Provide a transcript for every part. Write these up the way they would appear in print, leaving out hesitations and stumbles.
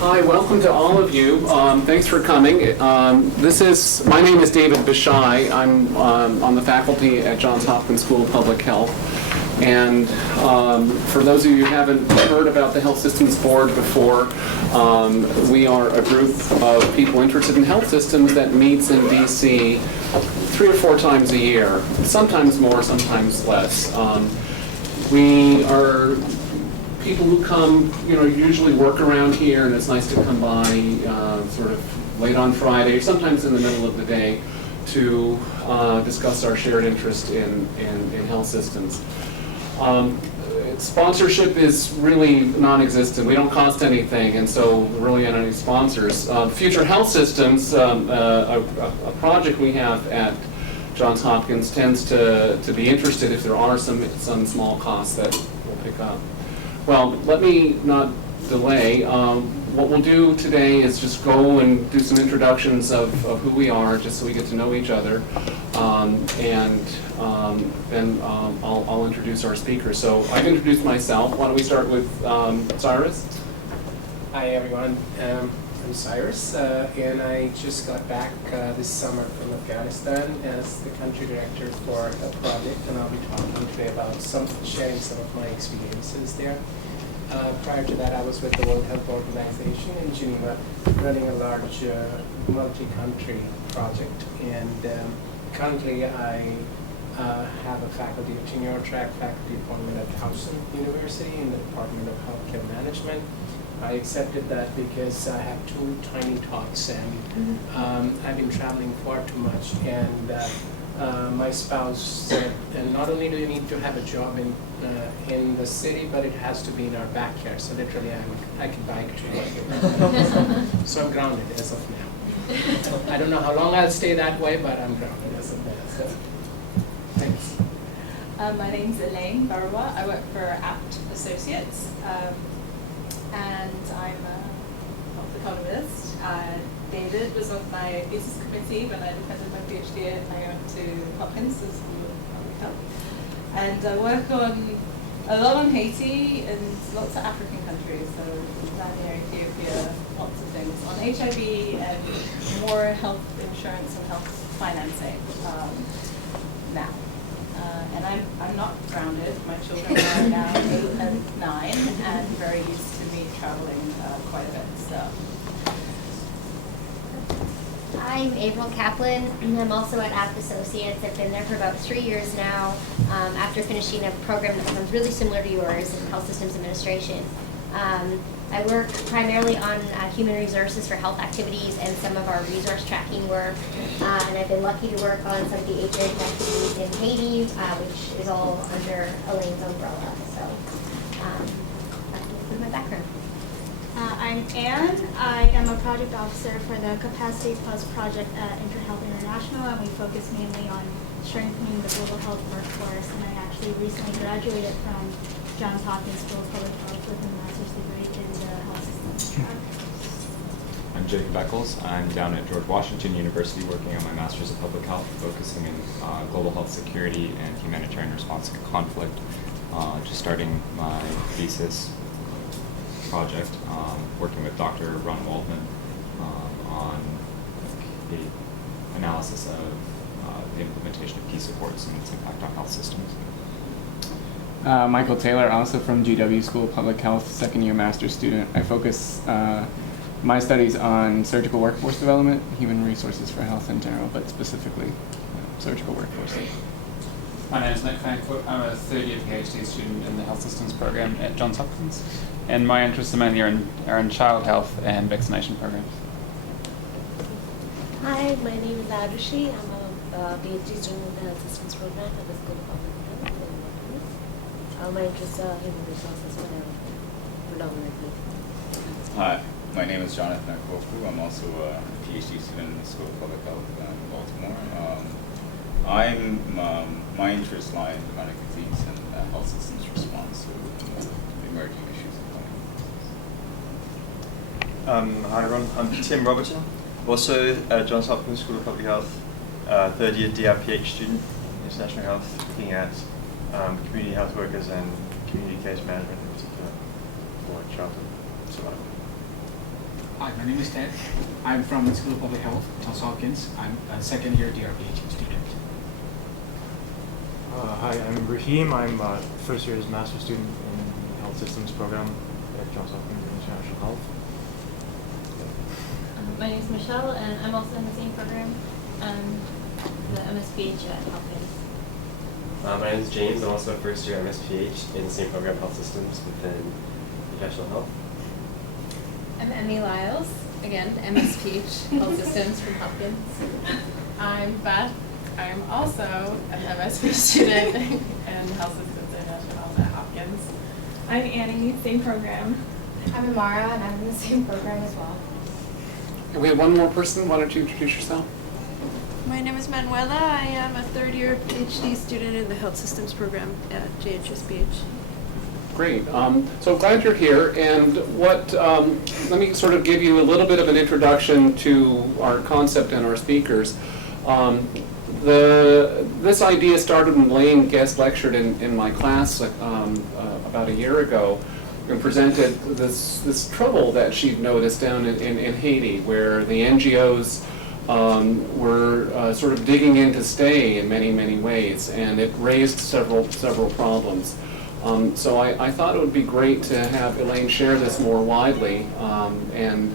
Hi, welcome to all of you. Thanks for coming. My name is David Bishai. I'm on the faculty at Johns Hopkins School of Public Health. And for those of you who haven't heard about the Health Systems Board before, we are a group of people interested in health systems that meets in DC 3 or 4 times a year, sometimes more, sometimes less. We are people who come, usually work around here, and it's nice to come by sort of late on Friday, or sometimes in the middle of the day, to discuss our shared interest in health systems. Sponsorship is really non-existent. We don't cost anything, and so there really aren't any sponsors. Future Health Systems, a project we have at Johns Hopkins, tends to be interested if there are some small costs that we'll pick up. Well, let me not delay. What we'll do today is just go and do some introductions of who we are, just so we get to know each other, and then I'll introduce our speakers. So I've introduced myself. Why don't we start with Cyrus? Hi everyone, I'm Cyrus, and I just got back this summer from Afghanistan as the country director for a project, and I'll be talking today about sharing some of my experiences there. Prior to that, I was with the World Health Organization in Geneva, running a large multi-country project, and currently I have a faculty of tenure track faculty appointment at Towson University in the Department of Healthcare Management. I accepted that because I have 2 tiny tots, and I've been traveling far too much, and my spouse said, and not only do you need to have a job in the city, but it has to be in our backyard. So literally I can bike to work. So I'm grounded as of now. I don't know how long I'll stay that way, but I'm grounded as of now. So thanks. My name's Elaine Barwa. I work for Apt Associates, and I'm a health economist. David was on my thesis committee when I defended my PhD at Hopkins School of Public Health. And I work a lot on Haiti and lots of African countries, so Tanzania, Ethiopia, lots of things, on HIV and more health insurance and health financing now. And I'm not grounded. My children are now 8 and 9 and very used to me traveling quite a bit. So. I'm April Kaplan, and I'm also at Apt Associates. I've been there for about 3 years now, after finishing a program that sounds really similar to yours in Health Systems Administration. I work primarily on human resources for health activities and some of our resource tracking work, and I've been lucky to work on some of the HIV activities in Haiti, which is all under Elaine's umbrella. So that's my background. I'm Anne. I am a project officer for the Capacity Plus project at InterHealth International, and we focus mainly on strengthening the global health workforce. And I actually recently graduated from Johns Hopkins School of Public Health with a master's degree in the health systems track. I'm Jacob Eccles. I'm down at George Washington University working on my master's of public health, focusing in global health security and humanitarian response to conflict. Just starting my thesis project, working with Dr. Ron Waldman on the analysis of the implementation of peace accords and its impact on health systems. Michael Taylor, also from GW School of Public Health, second-year master's student. I focus my studies on surgical workforce development, human resources for health in general, but specifically surgical workforce. My name is Nick Frankfurt. I'm a third-year PhD student in the Health Systems program at Johns Hopkins, and my interests are mainly are in child health and vaccination programs. Hi, my name is Arushi. I'm a PhD student in the Health Systems program at the School of Public Health in Hopkins. My interests are human resources predominantly. Hi, my name is Jonathan Akofu. I'm also a PhD student in the School of Public Health in Baltimore. My interests lie in chronic disease and health systems response to emerging issues of chronic Hi everyone, I'm Tim Robertson, also at Johns Hopkins School of Public Health, third year DRPH student in international health, looking at community health workers and community case management in particular for childhood survival. My name is Ted. I'm from the School of Public Health, Johns Hopkins. I'm a second-year DRPH student. Hi, I'm Raheem. I'm first year's master's student in the Health Systems program at Johns Hopkins International Health. My name is Michelle, and I'm also in the same program, the MSPH at Hopkins. My name is James. I'm also a first year MSPH in the same program, Health Systems, within Professional Health. I'm Emmy Lyles, again, MSPH Health Systems from Hopkins. I'm Beth. I'm also an MSP student in Health Systems International at Hopkins. I'm Annie, same program. I'm Amara, and I'm in the same program as well. And we have one more person. Why don't you introduce yourself? My name is Manuela. I am a third-year PhD student in the Health Systems program at JHSBH. Great. So glad you're here. And let me sort of give you a little bit of an introduction to our concept and our speakers. This idea started when Elaine guest lectured in my class about a year ago and presented this trouble that she'd noticed down in Haiti, where the NGOs were sort of digging in to stay in many, many ways, and it raised several problems. So I thought it would be great to have Elaine share this more widely, and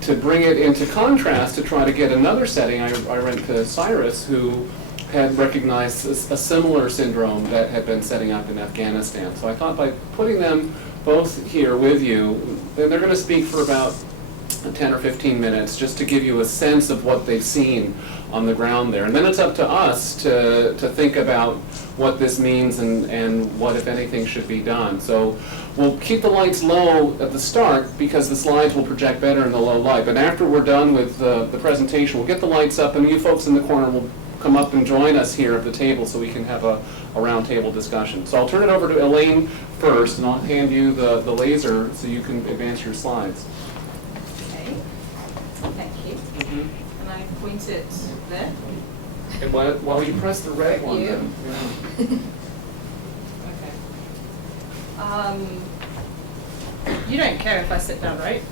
to bring it into contrast, to try to get another setting. I went to Cyrus, who had recognized a similar syndrome that had been setting up in Afghanistan. So I thought by putting them both here with you, and they're going to speak for about 10 or 15 minutes just to give you a sense of what they've seen on the ground there. And then it's up to us to think about what this means and what, if anything, should be done. So we'll keep the lights low at the start because the slides will project better in the low light. But after we're done with the presentation, we'll get the lights up, and you folks in the corner will come up and join us here at the table so we can have a round table discussion. So I'll turn it over to Elaine first, and I'll hand you the laser so you can advance your slides. Okay, thank you. And I point it there. And while you press the red one, then. Okay. You don't care if I sit down, right?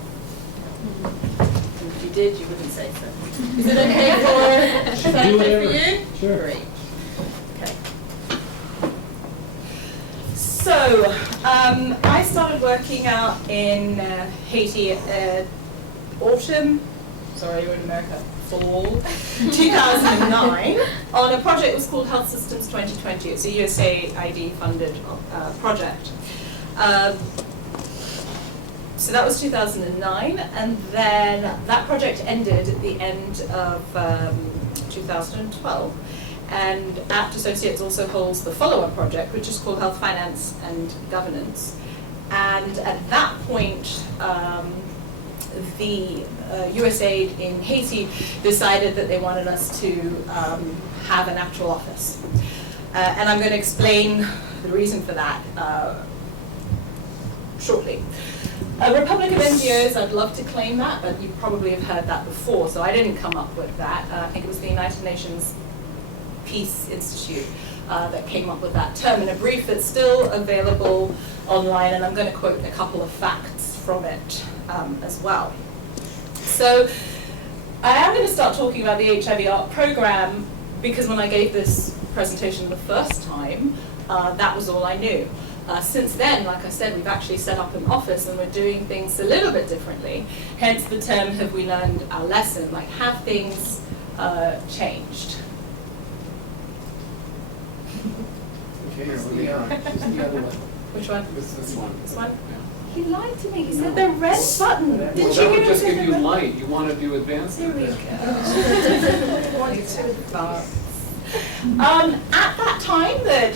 If you did, you wouldn't say so. Is it okay for you? Sure. Great. Okay. So, I started working out in Haiti autumn, sorry, you're in America, fall 2009 on a project that was called Health Systems 2020. It's a USAID funded project. So that was 2009, and then that project ended at the end of 2012. And APT Associates also holds the follow-up project, which is called Health Finance and Governance. And at that point, the USAID in Haiti decided that they wanted us to have an actual office. And I'm going to explain the reason for that shortly. Republic of NGOs, I'd love to claim that, but you probably have heard that before, so I didn't come up with that. I think it was the United Nations Peace Institute that came up with that term in a brief that's still available online, and I'm going to quote a couple of facts from it as well. So I am going to start talking about the HIV ARC program because when I gave this presentation the first time, that was all I knew. Since then, like I said, we've actually set up an office and we're doing things a little bit differently. Hence the term, have we learned our lesson? Like, have things changed? Okay, here's the other one. Which one? This one. This one? Yeah. He lied to me. He said the red button. Did Well, you that would hear just him say give the you red- light. You want to do advanced. Here we go. At that time that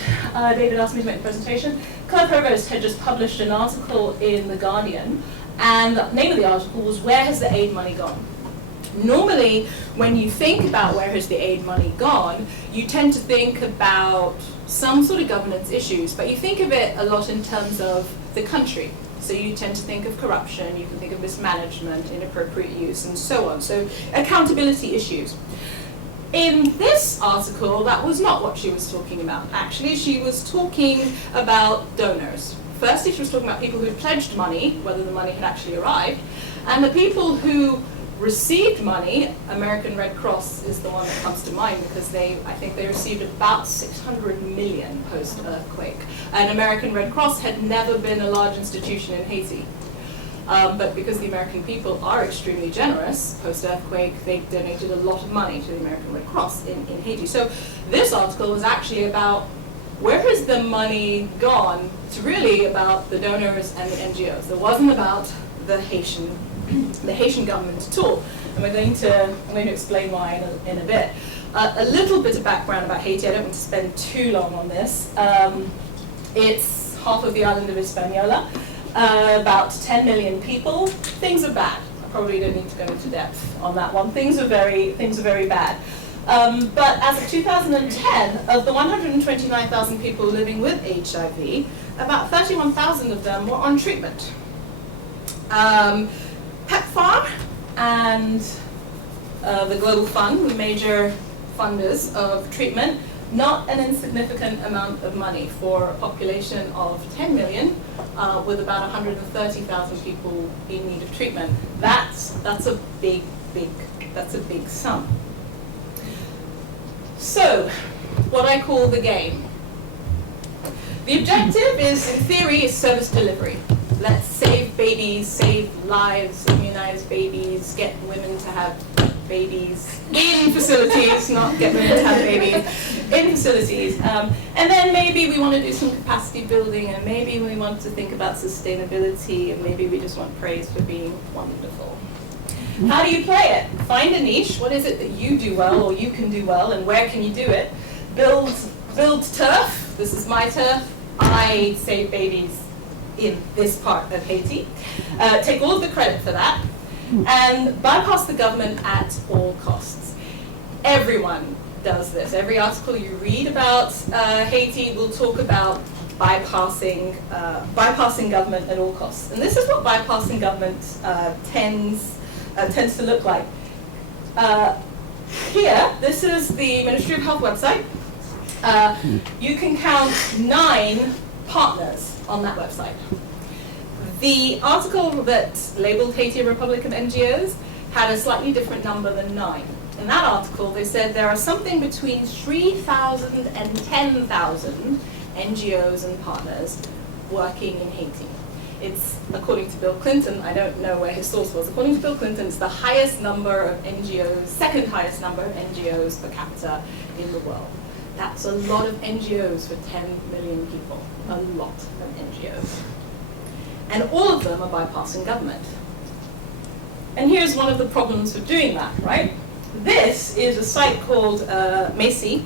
David asked me to make the presentation, Claire Provost had just published an article in The Guardian, and the name of the article was "Where Has the Aid Money Gone?" Normally, when you think about where has the aid money gone, you tend to think about some sort of governance issues, but you think of it a lot in terms of the country. So you tend to think of corruption, you can think of mismanagement, inappropriate use, and so on. So accountability issues. In this article, that was not what she was talking about. Actually, she was talking about donors. Firstly, she was talking about people who had pledged money, whether the money had actually arrived, And the people who received money, American Red Cross is the one that comes to mind because I think they received about 600 million post-earthquake. And American Red Cross had never been a large institution in Haiti. But because the American people are extremely generous, post-earthquake, they donated a lot of money to the American Red Cross in Haiti. So this article was actually about where has the money gone? It's really about the donors and the NGOs. It wasn't about the Haitian government at all. And I'm going to explain why in a bit. A little bit of background about Haiti. I don't want to spend too long on this. It's half of the island of Hispaniola. About 10 million people. Things are bad. I probably don't need to go into depth on that one. Things are very bad. But as of 2010, of the 129,000 people living with HIV, about 31,000 of them were on treatment. PEPFAR and the Global Fund, the major funders of treatment, not an insignificant amount of money for a population of 10 million with about 130,000 people in need of treatment. That's a big sum. So, what I call the game. The objective is, in theory, is service delivery. Let's save babies, save lives, immunize babies, get women to have babies in facilities, not get women to have babies in facilities. And then maybe we want to do some capacity building, and maybe we want to think about sustainability, and maybe we just want praise for being wonderful. How do you play it? Find a niche. What is it that you do well or you can do well, and where can you do it? Build turf. This is my turf. I save babies in this part of Haiti. Take all of the credit for that. And bypass the government at all costs. Everyone does this. Every article you read about Haiti will talk about bypassing government at all costs. And this is what bypassing government tends to look like. Here, this is the Ministry of Health website. You can count 9 partners on that website. The article that labeled Haiti a Republic of NGOs had a slightly different number than 9. In that article, they said there are something between 3,000 and 10,000 NGOs and partners working in Haiti. It's, according to Bill Clinton, I don't know where his source was, according to Bill Clinton, it's the highest number of NGOs, second highest number of NGOs per capita in the world. That's a lot of NGOs for 10 million people, a lot of NGOs. And all of them are bypassing government. And here's one of the problems with doing that, right? This is a site called Macy.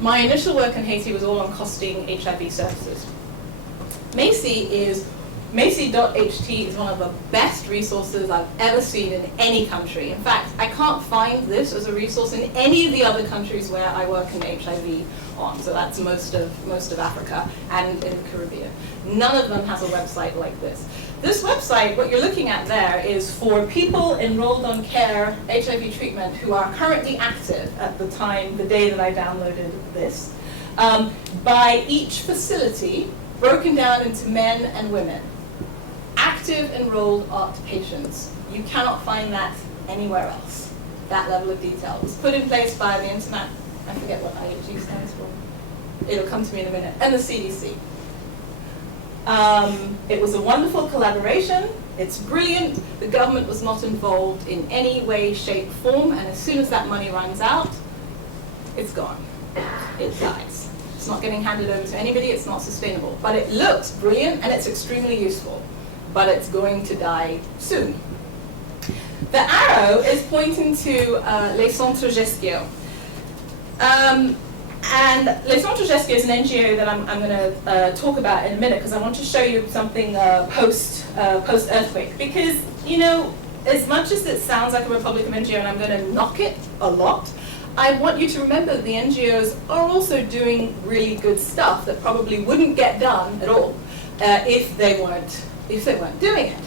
My initial work in Haiti was all on costing HIV services. Macy.ht is one of the best resources I've ever seen in any country. In fact, I can't find this as a resource in any of the other countries where I work in HIV on. So that's most of Africa and in the Caribbean. None of them has a website like this. This website, what you're looking at there, is for people enrolled on care HIV treatment who are currently active at the day that I downloaded this, by each facility, broken down into men and women. Active enrolled ART patients. You cannot find that anywhere else, that level of detail. It was put in place by the Internet, I forget what IHG stands for. It'll come to me in a minute, and the CDC. It was a wonderful collaboration. It's brilliant. The government was not involved in any way, shape, form, and as soon as that money runs out, it's gone. It dies. It's not getting handed over to anybody. It's not sustainable. But it looks brilliant, and it's extremely useful. But it's going to die soon. The arrow is pointing to Les Centres Gestion. And Les Centres Gestion is an NGO that I'm going to talk about in a minute because I want to show you something post-earthquake. Because, you know, as much as it sounds like a Republic of NGO and I'm going to knock it a lot, I want you to remember that the NGOs are also doing really good stuff that probably wouldn't get done at all if they weren't doing it.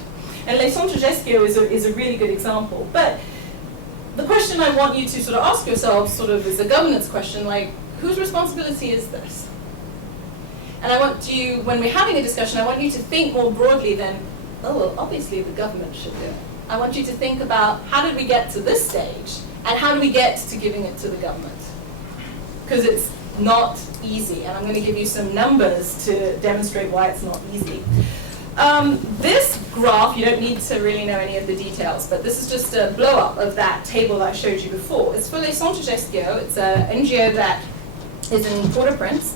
And Les Centres Gestion is a really good example. But the question I want you to sort of ask yourselves, sort of as a governance question, like, whose responsibility is this? And I want you, when we're having a discussion, I want you to think more broadly than, oh, well, obviously the government should do it. I want you to think about how did we get to this stage and how do we get to giving it to the government? Because it's not easy, and I'm going to give you some numbers to demonstrate why it's not easy. This graph, you don't need to really know any of the details, but this is just a blow-up of that table that I showed you before. It's for Les Centres Gestion. It's an NGO that is in Port-au-Prince.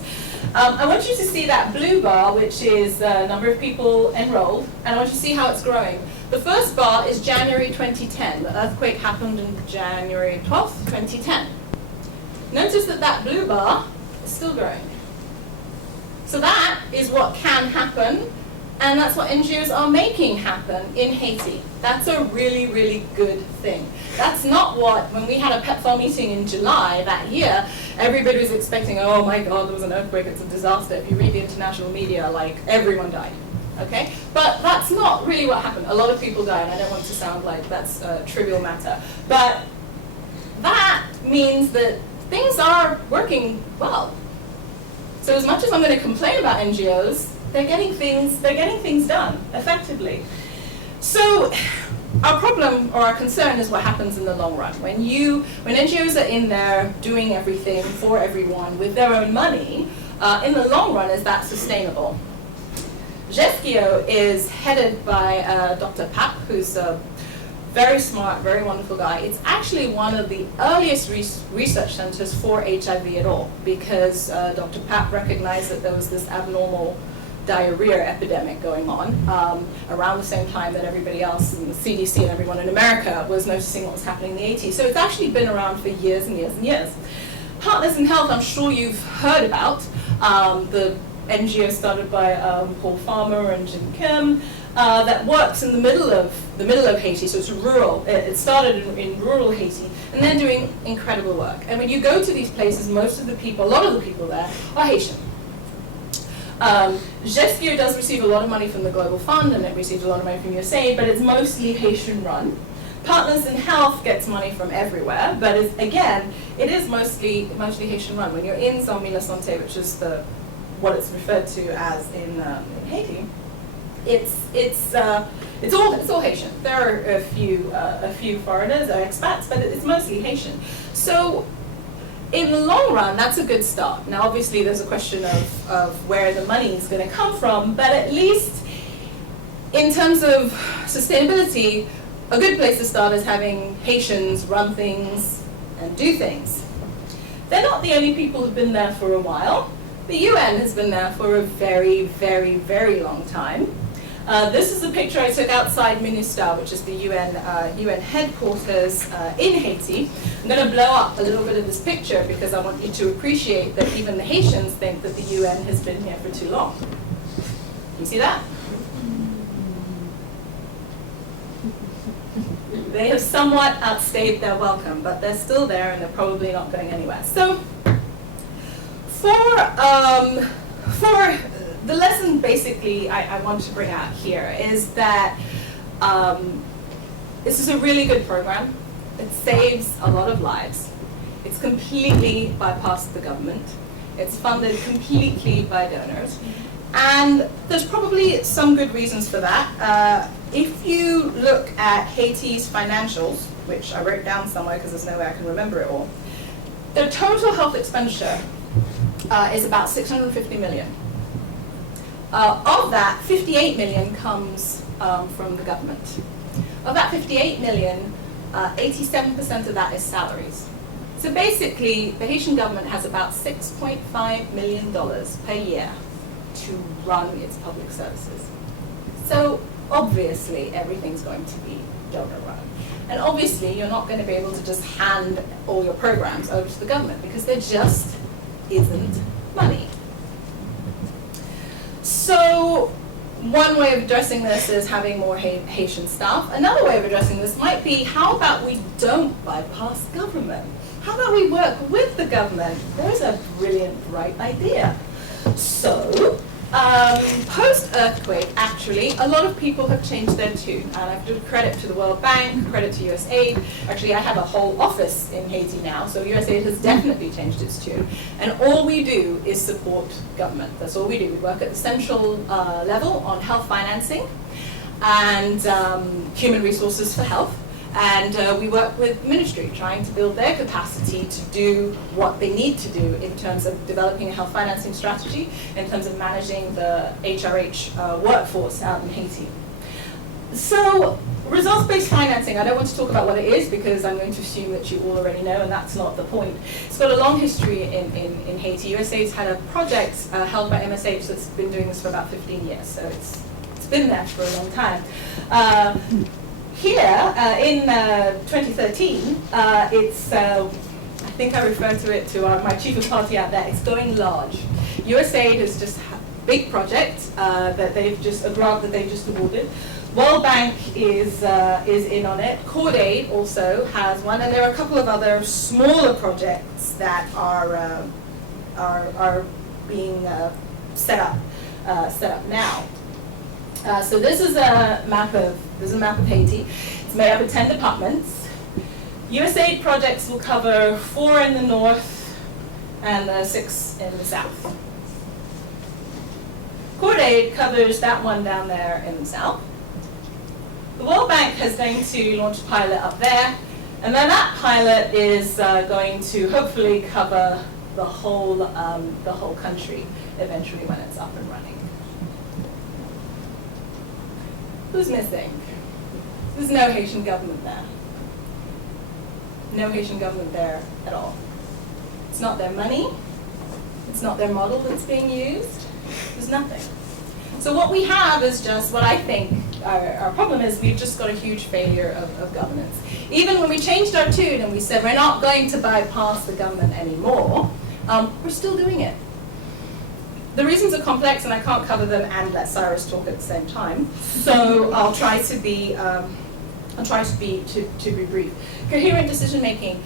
I want you to see that blue bar, which is the number of people enrolled, and I want you to see how it's growing. The first bar is January 2010. The earthquake happened on January 12th, 2010. Notice that that blue bar is still growing. So that is what can happen, and that's what NGOs are making happen in Haiti. That's a really, really good thing. That's not what, when we had a PEPFAR meeting in July that year, everybody was expecting, oh my God, there was an earthquake, it's a disaster. If you read the international media, like, everyone died. Okay? But that's not really what happened. A lot of people died, and I don't want to sound like that's a trivial matter. But that means that things are working well. So as much as I'm going to complain about NGOs, they're getting things done effectively. So our problem or our concern is what happens in the long run. When NGOs are in there doing everything for everyone with their own money, in the long run, is that sustainable? Gestio is headed by Dr. Pap, who's a very smart, very wonderful guy. It's actually one of the earliest research centers for HIV at all, because Dr. Pap recognized that there was this abnormal diarrhea epidemic going on around the same time that everybody else, and the CDC and everyone in America, was noticing what was happening in the 80s. So it's actually been around for years and years and years. Partners in Health, I'm sure you've heard about. The NGO started by Paul Farmer and Jim Kim that works in the middle of Haiti, so it's rural. It started in rural Haiti, and they're doing incredible work. And when you go to these places, a lot of the people there are Haitian. Gestio does receive a lot of money from the Global Fund, and it receives a lot of money from USAID, but it's mostly Haitian run. Partners in Health gets money from everywhere, but it is mostly Haitian run. When you're in Zone La Santé, which is what it's referred to as in Haiti, it's all Haitian. There are a few foreigners or expats, but it's mostly Haitian. So in the long run, that's a good start. Now, obviously, there's a question of where the money is going to come from, but at least in terms of sustainability, a good place to start is having Haitians run things and do things. They're not the only people who've been there for a while. The UN has been there for a very, very, very long time. This is a picture I took outside MINUSTAH, which is the UN headquarters in Haiti. I'm going to blow up a little bit of this picture because I want you to appreciate that even the Haitians think that the UN has been here for too long. You see that? They have somewhat outstayed their welcome, but they're still there and they're probably not going anywhere. So for the lesson basically I want to bring out here is that this is a really good program. It saves a lot of lives. It's completely bypassed the government. It's funded completely by donors. And there's probably some good reasons for that. If you look at Haiti's financials, which I wrote down somewhere because there's no way I can remember it all, the total health expenditure is about 650 million. Of that, 58 million comes from the government. Of that 58 million, 87% of that is salaries. So basically, the Haitian government has about $6.5 million per year to run its public services. So obviously, everything's going to be donor run. And obviously, you're not going to be able to just hand all your programs over to the government because there just isn't money. So one way of addressing this is having more Haitian staff. Another way of addressing this might be, how about we don't bypass government? How about we work with the government? There's a brilliant, bright idea. So, post-earthquake, actually, a lot of people have changed their tune. And I have to give credit to the World Bank, credit to USAID. Actually, I have a whole office in Haiti now, so USAID has definitely changed its tune. And all we do is support government. That's all we do. We work at the central level on health financing. and human resources for health. And we work with ministry, trying to build their capacity to do what they need to do in terms of developing a health financing strategy, in terms of managing the HRH workforce out in Haiti. So, results-based financing, I don't want to talk about what it is because I'm going to assume that you all already know, and that's not the point. It's got a long history in Haiti. USAID's had a project held by MSH that's been doing this for about 15 years, so it's been there for a long time. Here, in 2013, it's, I think I refer to it to my chief of party out there, it's going large. USAID has just had a big project that they've just, a grant that they've just awarded. World Bank is in on it. Crowdout also has one, and there are a couple of other smaller projects that are being set up now. So this is a map of Haiti. It's made up of 10 departments. USAID projects will cover 4 in the north and 6 in the south. Crowdout covers that one down there in the south. The World Bank is going to launch a pilot up there, and then that pilot is going to hopefully cover the whole country eventually when it's up and running. Who's missing? There's no Haitian government there. No Haitian government there at all. It's not their money. It's not their model that's being used. There's nothing. So what we have is just what I think our problem is. We've just got a huge failure of governance. Even when we changed our tune and we said we're not going to bypass the government anymore, we're still doing it. The reasons are complex, and I can't cover them and let Cyrus talk at the same time. So I'll try to be brief. Coherent decision making.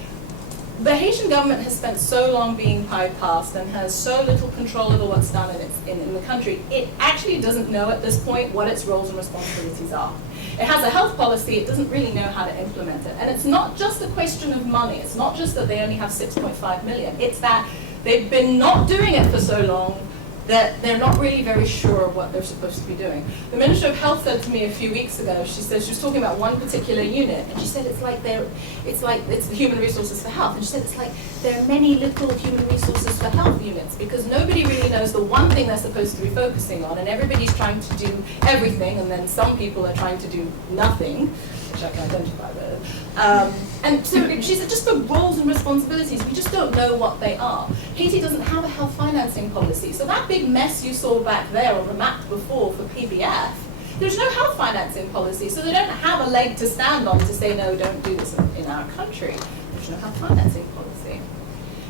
The Haitian government has spent so long being bypassed and has so little control over what's done in the country. It actually doesn't know at this point what its roles and responsibilities are. It has a health policy, it doesn't really know how to implement it. And it's not just a question of money. It's not just that they only have 6.5 million. It's that they've been not doing it for so long that they're not really very sure what they're supposed to be doing. The Minister of Health said to me a few weeks ago, she said, she was talking about one particular unit, and she said it's the human resources for health, and she said it's like there are many little human resources for health units because nobody really knows the one thing they're supposed to be focusing on, and everybody's trying to do everything, and then some people are trying to do nothing, which I can identify with. And so she said just the roles and responsibilities, we just don't know what they are. Haiti doesn't have a health financing policy. So that big mess you saw back there on the map before for PBF, there's no health financing policy. So they don't have a leg to stand on to say, no, don't do this in our country. There's no health financing policy.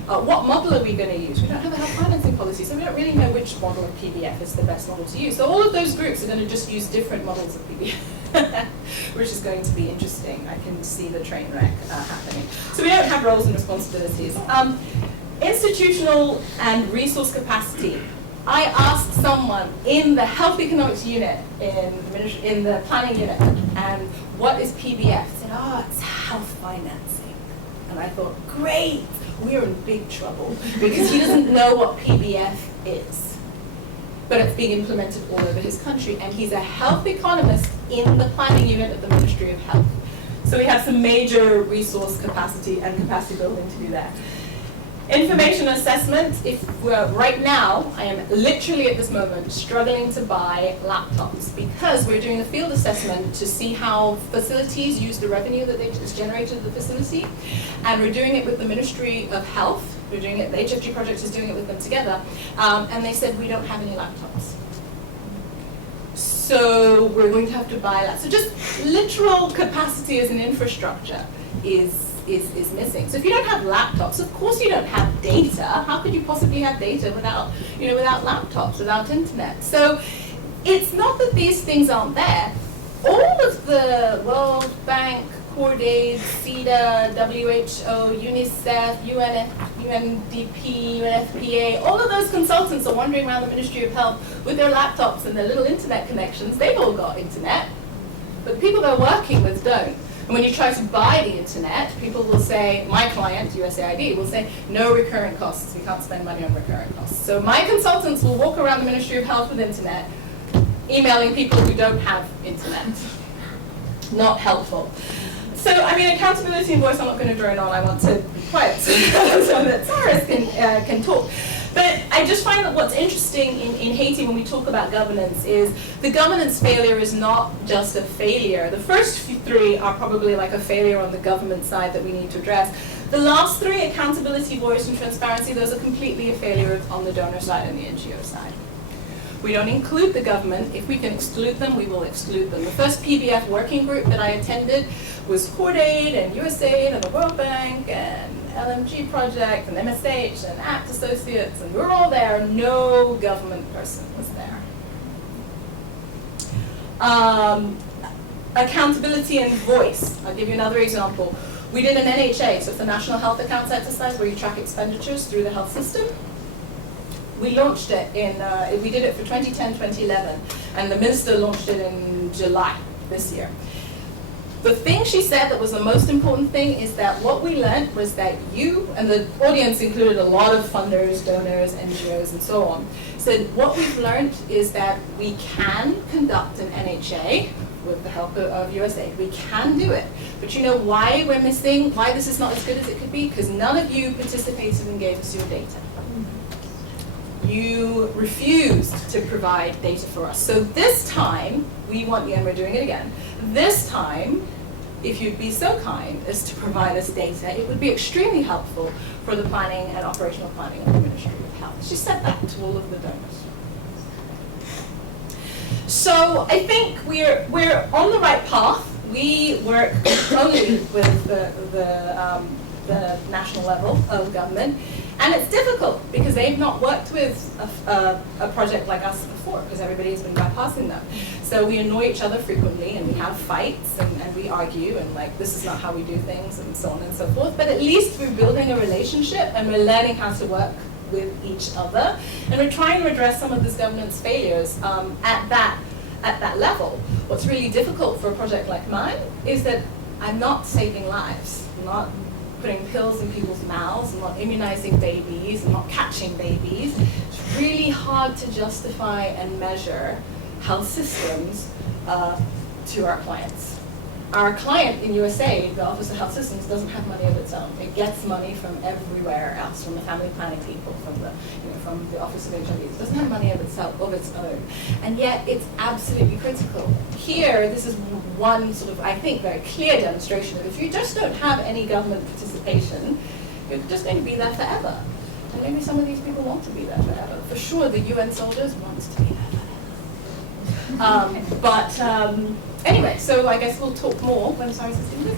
What model are we going to use? We don't have a health financing policy, so we don't really know which model of PBF is the best model to use. So all of those groups are going to just use different models of PBF, which is going to be interesting. I can see the train wreck happening. So we don't have roles and responsibilities. Institutional and resource capacity. I asked someone in the health economics unit, in the planning unit, and what is PBF? They said, oh, it's health financing. And I thought, great. We're in big trouble because he doesn't know what PBF is. But it's being implemented all over his country, and he's a health economist in the planning unit of the Ministry of Health. So we have some major resource capacity and capacity building to do that. Information assessment, right now, I am literally at this moment struggling to buy laptops because we're doing a field assessment to see how facilities use the revenue that they just generated at the facility. And we're doing it with the Ministry of Health. We're doing it, the HFG project is doing it with them together. And they said, we don't have any laptops. So we're going to have to buy that. So just literal capacity as an infrastructure is missing. So if you don't have laptops, of course you don't have data. How could you possibly have data without laptops, without internet? So it's not that these things aren't there. All of the World Bank, Crowdout, CEDA, WHO, UNICEF, UNDP, UNFPA, all of those consultants are wandering around the Ministry of Health with their laptops and their little internet connections. They've all got internet, but the people they're working with don't. And when you try to buy the internet, people will say, my client, USAID, will say, no recurrent costs. We can't spend money on recurrent costs. So my consultants will walk around the Ministry of Health with internet, emailing people who don't have internet. Not helpful. So, I mean, accountability and voice, I'm not going to drone on. I want to be quiet so that Cyrus can talk. But I just find that what's interesting in Haiti when we talk about governance is the governance failure is not just a failure. The first three are probably like a failure on the government side that we need to address. The last three, accountability, voice, and transparency, those are completely a failure on the donor side and the NGO side. We don't include the government. If we can exclude them, we will exclude them. The first PBF working group that I attended was Crowdout and USAID and the World Bank and LMG Project and MSH and APT Associates, and we were all there. No government person was there. Accountability and voice. I'll give you another example. We did an NHA, so it's the National Health Accounts Exercise, where you track expenditures through the health system. We launched it we did it for 2010, 2011, and the minister launched it in July this year. The thing she said that was the most important thing is that what we learned was that you, and the audience included a lot of funders, donors, NGOs, and so on, said what we've learned is that we can conduct an NHA with the help of USAID. We can do it. But you know why we're missing, why this is not as good as it could be? Because none of you participated and gave us your data. You refused to provide data for us. So this time, we want you, and we're doing it again, this time, if you'd be so kind as to provide us data, it would be extremely helpful for the planning and operational planning of the Ministry of Health. She said that to all of the donors. So I think we're on the right path. We work only with the national level of government. And it's difficult because they've not worked with a project like us before, because everybody has been bypassing them. So we annoy each other frequently, and we have fights, and we argue, and like, this is not how we do things, and so on and so forth. But at least we're building a relationship, and we're learning how to work with each other. And we're trying to address some of these governance failures at that level. What's really difficult for a project like mine is that I'm not saving lives. I'm not putting pills in people's mouths, and not immunizing babies, and not catching babies. It's really hard to justify and measure health systems to our clients. Our client in USAID, the Office of Health Systems, doesn't have money of its own. It gets money from everywhere else, from the family planning people, from the Office of HIV. It doesn't have money of its own. And yet it's absolutely critical. Here, this is one sort of, I think, very clear demonstration of if you just don't have any government participation, you're just going to be there forever. And maybe some of these people want to be there forever. For sure, the UN soldiers want to be there forever. Anyway, so I guess we'll talk more when Cyrus is doing this.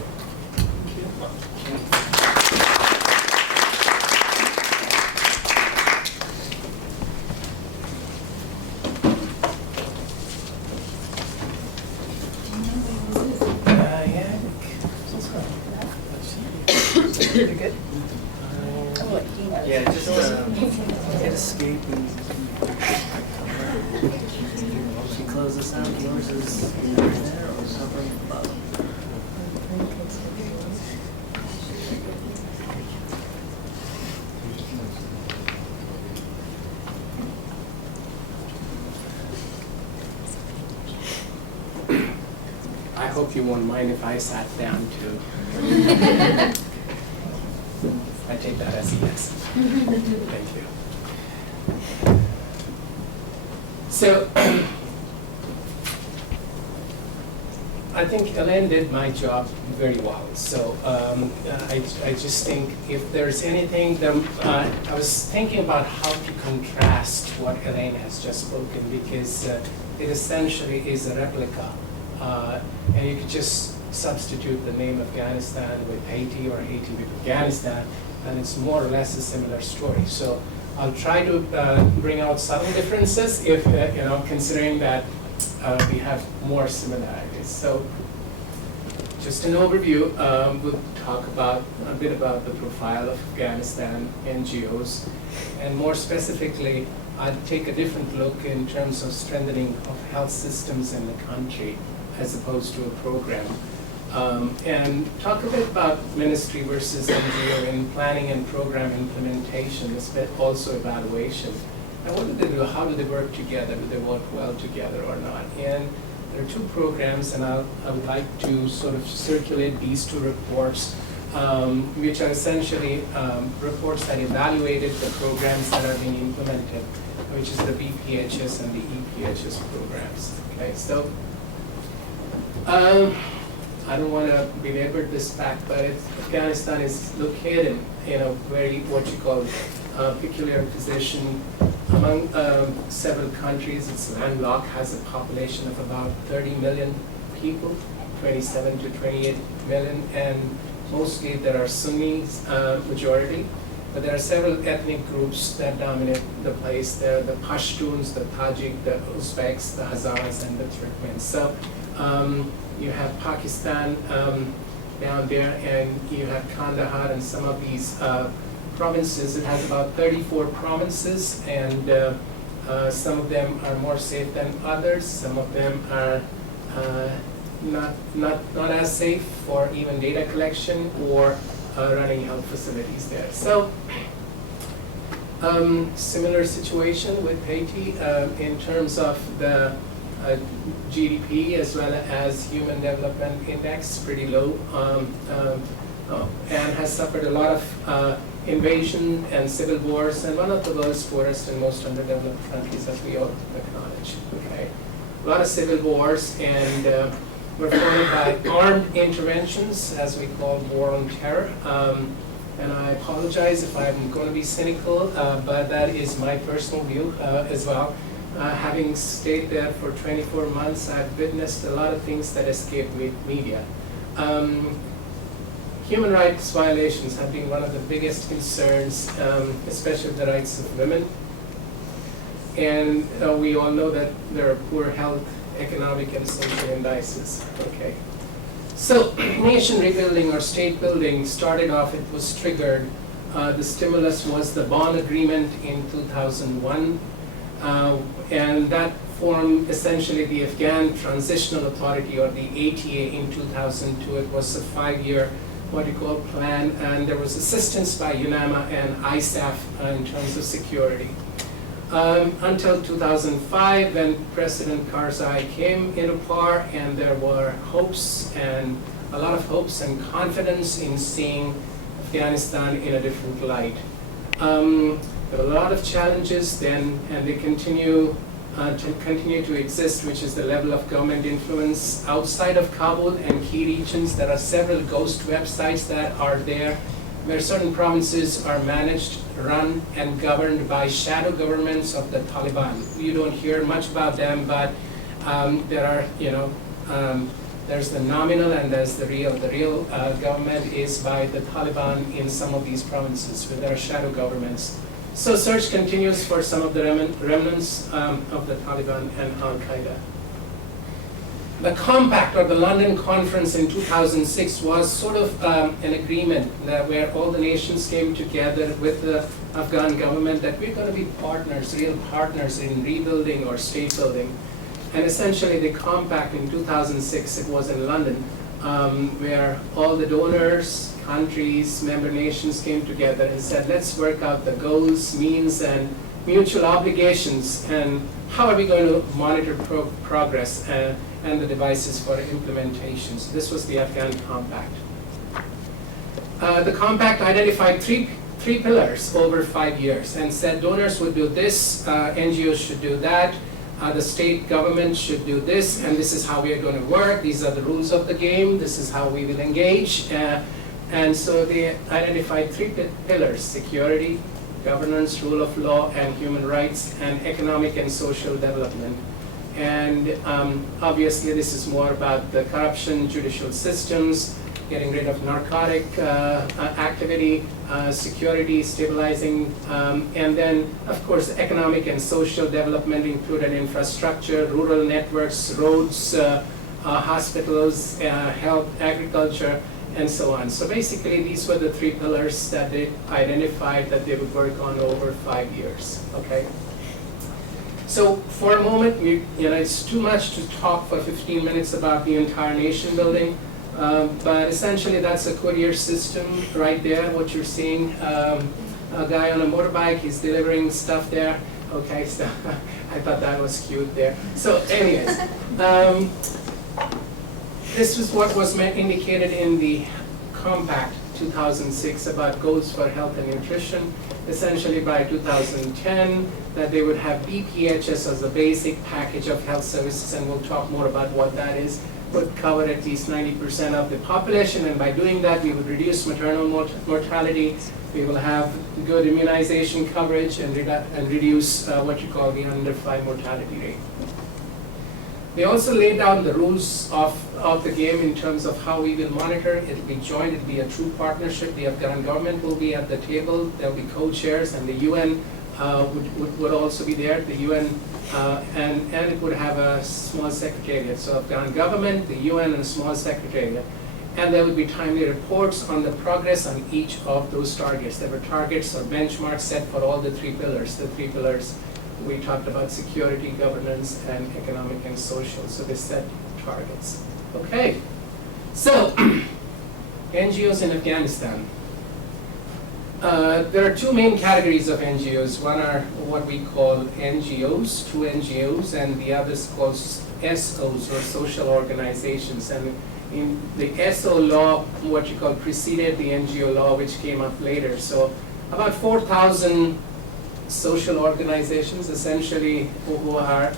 You're good? Yeah, just hit escape and she close this out. Yours is either there or something above. I hope you won't mind if I sat down too. I take that as a yes. Thank you. So, I think Elaine did my job very well. So I just think if there's anything, I was thinking about how to contrast what Elaine has just spoken, because it essentially is a replica. And you could just substitute the name Afghanistan with Haiti or Haiti with Afghanistan, and it's more or less a similar story. So I'll try to bring out subtle differences, if considering that we have more similarities. So just an overview, we'll talk about a bit about the profile of Afghanistan NGOs, and more specifically, I'll take a different look in terms of strengthening of health systems in the country as opposed to a program. And talk a bit about ministry versus NGO in planning and program implementation, also evaluation, And what do they do? How do they work together? Do they work well together or not? And there are two programs, and I would like to sort of circulate these two reports, which are essentially reports that evaluated the programs that are being implemented, which is the BPHS and the EPHS programs. Okay, so I don't want to belabor this fact, but Afghanistan is located in a very, what you call, peculiar position among several countries. It's landlocked, has a population of about 30 million people, 27 to 28 million, and mostly there are Sunnis majority, but there are several ethnic groups that dominate the place. There are the Pashtuns, the Tajik, the Uzbeks, the Hazaras, and the Turkmens. So you have Pakistan down there, and you have Kandahar and some of these provinces. It has about 34 provinces, and some of them are more safe than others. Some of them are not as safe for even data collection or running health facilities there. So similar situation with Haiti in terms of the GDP as well as Human Development Index, pretty low, and has suffered a lot of invasion and civil wars, and one of the world's poorest and most underdeveloped countries, as we all acknowledge. Okay, a lot of civil wars, and were followed by armed interventions, as we call war on terror. And I apologize if I'm going to be cynical, but that is my personal view as well. Having stayed there for 24 months, I've witnessed a lot of things that escape media. Human rights violations have been one of the biggest concerns, especially the rights of women. And we all know that there are poor health, economic, and social indices. Okay. So nation rebuilding or state building started off, it was triggered. The stimulus was the Bonn Agreement in 2001. And that formed essentially the Afghan Transitional Authority, or the ATA, in 2002. It was a 5-year, what you call, plan, and there was assistance by UNAMA and ISAF in terms of security. Until 2005, when President Karzai came into power, and there were hopes, and a lot of hopes and confidence in seeing Afghanistan in a different light. There were a lot of challenges then, and they continue to exist, which is the level of government influence outside of Kabul and key regions. There are several ghost websites that are there, where certain provinces are managed, run, and governed by shadow governments of the Taliban. You don't hear much about them, but there are, there's the nominal and there's the real. The real government is by the Taliban in some of these provinces, where there are shadow governments. So search continues for some of the remnants of the Taliban and Al-Qaeda. The compact, or the London Conference in 2006, was sort of an agreement that where all the nations came together with the Afghan government that we're going to be partners, real partners in rebuilding or state building. And essentially the compact in 2006, it was in London, where all the donors, countries, member nations came together and said, let's work out the goals, means, and mutual obligations, and how are we going to monitor progress and the devices for implementation. So this was the Afghan Compact. The Compact identified three pillars over 5 years and said donors would do this, NGOs should do that, the state government should do this, and this is how we are going to work. These are the rules of the game. This is how we will engage. And so they identified 3 pillars: security, governance, rule of law, and human rights, and economic and social development. And obviously this is more about the corruption, judicial systems, getting rid of narcotic activity, security, stabilizing, and then of course economic and social development included infrastructure, rural networks, roads, hospitals, health, agriculture, and so on. So basically these were the 3 pillars that they identified that they would work on over 5 years. Okay. So for a moment, it's too much to talk for 15 minutes about the entire nation building, but essentially that's a courier system right there, what you're seeing. A guy on a motorbike, he's delivering stuff there. Okay, so I thought that was cute there. So anyways, this is what was indicated in the Compact 2006 about goals for health and nutrition. Essentially by 2010, that they would have BPHS as a basic package of health services, and we'll talk more about what that is, would cover at least 90% of the population, and by doing that, we would reduce maternal mortality. We will have good immunization coverage and reduce what you call the under 5 mortality rate. They also laid down the rules of the game in terms of how we will monitor. It will be joint, it will be a true partnership. The Afghan government will be at the table, there will be co-chairs, and the UN would also be there, the UN, and it would have a small secretariat. So Afghan government, the UN, and a small secretariat. And there would be timely reports on the progress on each of those targets. There were targets or benchmarks set for all the 3 pillars. The 3 pillars we talked about: security, governance, and economic and social. So they set targets. Okay, so NGOs in Afghanistan. There are 2 main categories of NGOs. One are what we call NGOs, true NGOs, and the other is called SOs, or social organizations. And in the SO law, what you call preceded the NGO law, which came up later. So about 4,000 social organizations, essentially, who are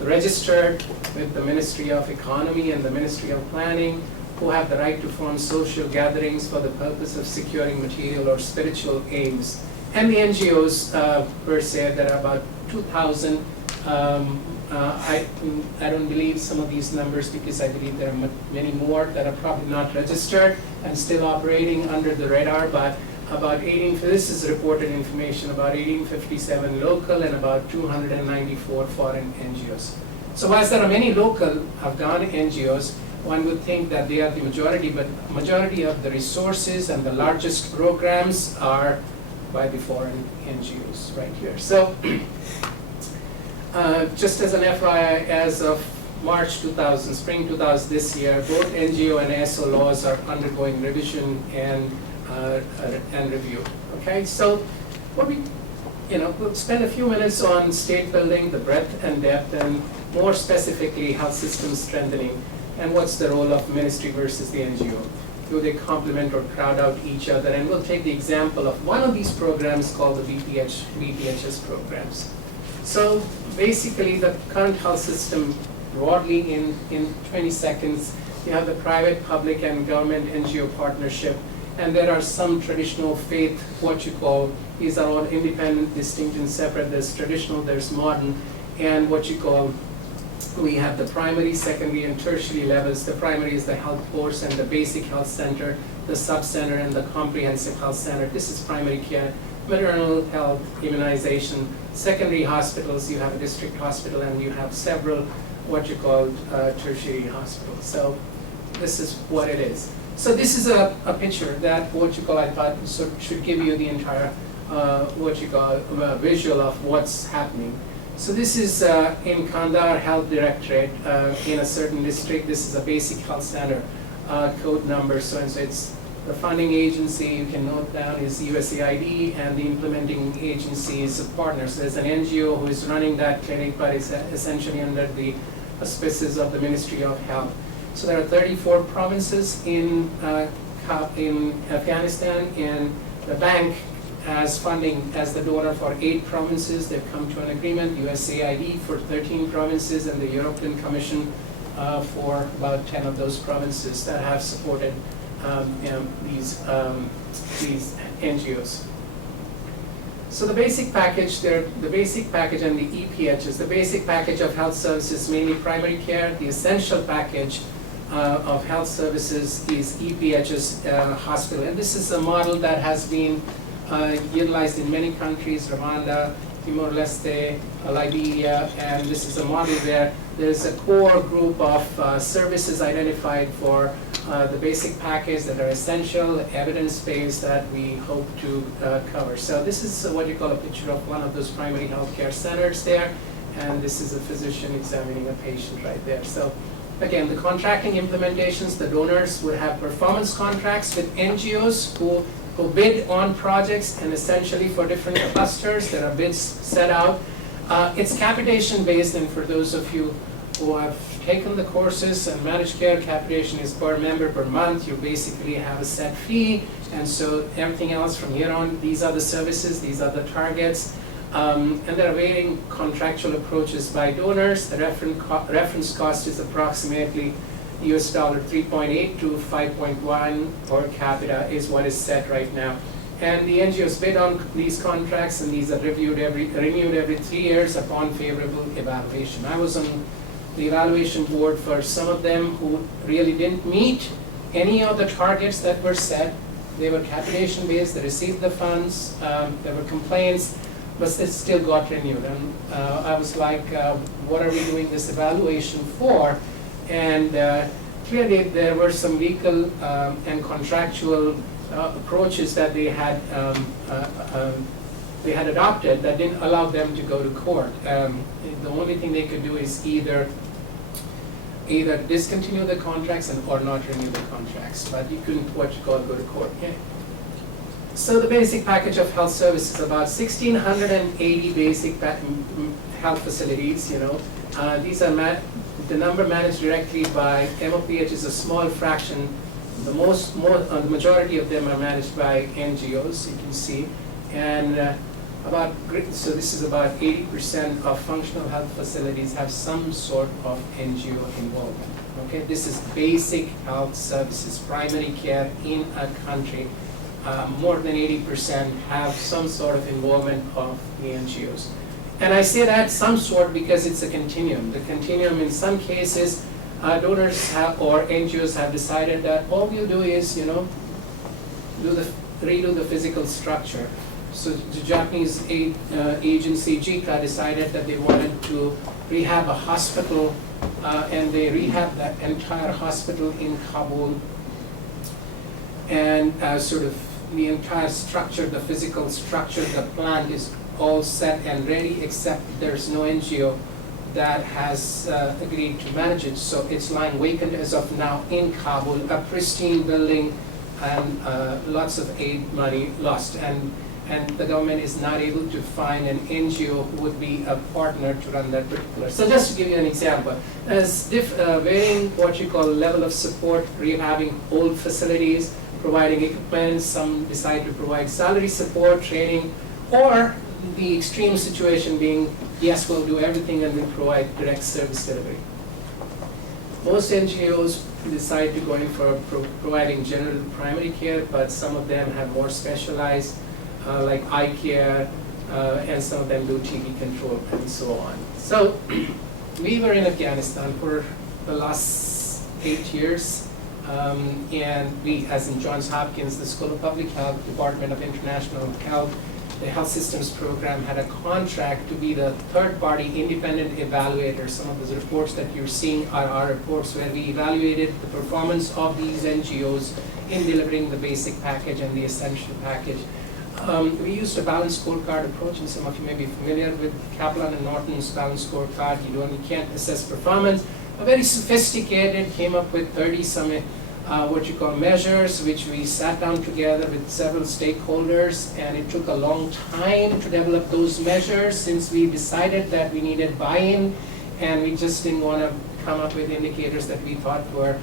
registered with the Ministry of Economy and the Ministry of Planning, who have the right to form social gatherings for the purpose of securing material or spiritual aims. And the NGOs, per se, there are about 2,000. I don't believe some of these numbers, because I believe there are many more that are probably not registered and still operating under the radar, but about this is reported information, about 1857 local and about 294 foreign NGOs. So whilst there are many local Afghan NGOs, one would think that they are the majority, but majority of the resources and the largest programs are by the foreign NGOs right here. So just as an FYI, as of March 2000, spring 2000 this year, both NGO and SO laws are undergoing revision and review. Okay, so we'll spend a few minutes on state building, the breadth and depth, and more specifically, health systems strengthening, and what's the role of ministry versus the NGO. Do they complement or crowd out each other? And we'll take the example of one of these programs called the BPHS programs. So basically, the current health system, broadly in 20 seconds, you have the private, public, and government NGO partnership. And there are some traditional faith, what you call, these are all independent, distinct, and separate. There's traditional, there's modern, and what you call, we have the primary, secondary, and tertiary levels. The primary is the health course and the basic health center, the sub-center, and the comprehensive health center. This is primary care, maternal health, immunization. Secondary hospitals, you have a district hospital, and you have several, what you call, tertiary hospitals. So this is what it is. So this is a picture that, what you call, I thought should give you the entire, what you call, visual of what's happening. So this is in Kandahar Health Directorate in a certain district. This is a basic health center code number. So it's the funding agency, you can note down, is USAID, and the implementing agency is a partner. So there's an NGO who is running that clinic, but it's essentially under the auspices of the Ministry of Health. So there are 34 provinces in Afghanistan, and the bank has funding as the donor for 8 provinces. They've come to an agreement, USAID for 13 provinces, and the European Commission for about 10 of those provinces that have supported these NGOs. So the basic package, the basic package and the EPHs, the basic package of health services, mainly primary care. The essential package of health services is EPHs hospital. And this is a model that has been utilized in many countries, Rwanda, Timor-Leste, Liberia, and this is a model where there's a core group of services identified for the basic package that are essential, evidence-based, that we hope to cover. So this is what you call a picture of one of those primary healthcare centers there, and this is a physician examining a patient right there. So again, the contracting implementations, the donors would have performance contracts with NGOs who bid on projects, and essentially for different clusters, there are bids set out. It's capitation based, and for those of you who have taken the courses, and managed care capitation is per member per month. You basically have a set fee, and so everything else from here on, these are the services, these are the targets. And there are varying contractual approaches by donors. The reference cost is approximately US dollar 3.8 to 5.1 per capita is what is set right now. And the NGOs bid on these contracts, and these are renewed every 3 years upon favorable evaluation. I was on the evaluation board for some of them who really didn't meet any of the targets that were set. They were capitation based, they received the funds, there were complaints, but they still got renewed. And I was like, what are we doing this evaluation for? And clearly there were some legal and contractual approaches that they had adopted that didn't allow them to go to court. The only thing they could do is either discontinue the contracts or not renew the contracts, but you couldn't go to court. Yeah. So the basic package of health services, about 1,680 basic health facilities. These are the number managed directly by MOPH is a small fraction. The majority of them are managed by NGOs. You can see, and so this is about 80% of functional health facilities have some sort of NGO involvement. Okay, this is basic health services, primary care in a country. More than 80% have some sort of involvement of the NGOs. And I say that some sort because it's a continuum. The continuum, in some cases, donors or NGOs have decided that all we'll do is, redo the physical structure. So the Japanese agency JICA decided that they wanted to rehab a hospital, and they rehabbed that entire hospital in Kabul. And sort of the entire structure, the physical structure, the plant is all set and ready, except there's no NGO that has agreed to manage it. So it's lying vacant as of now in Kabul, a pristine building, and lots of aid money lost. And the government is not able to find an NGO who would be a partner to run that particular. So just to give you an example, there's varying what you call level of support, rehabbing old facilities, providing equipment. Some decide to provide salary support, training, or the extreme situation being, yes, we'll do everything and we'll provide direct service delivery. Most NGOs decide to go in for providing general primary care, but some of them have more specialized, like eye care, and some of them do TB control and so on. So we were in Afghanistan for the last 8 years, and we, as in Johns Hopkins, the School of Public Health, Department of International Health, the Health Systems Program had a contract to be the third-party independent evaluator. Some of the reports that you're seeing are our reports where we evaluated the performance of these NGOs in delivering the basic package and the essential package. We used a balanced scorecard approach, and some of you may be familiar with Kaplan and Norton's balanced scorecard. You can't assess performance. A very sophisticated, came up with 30-some what you call measures, which we sat down together with several stakeholders, and it took a long time to develop those measures since we decided that we needed buy-in, and we just didn't want to come up with indicators that we thought were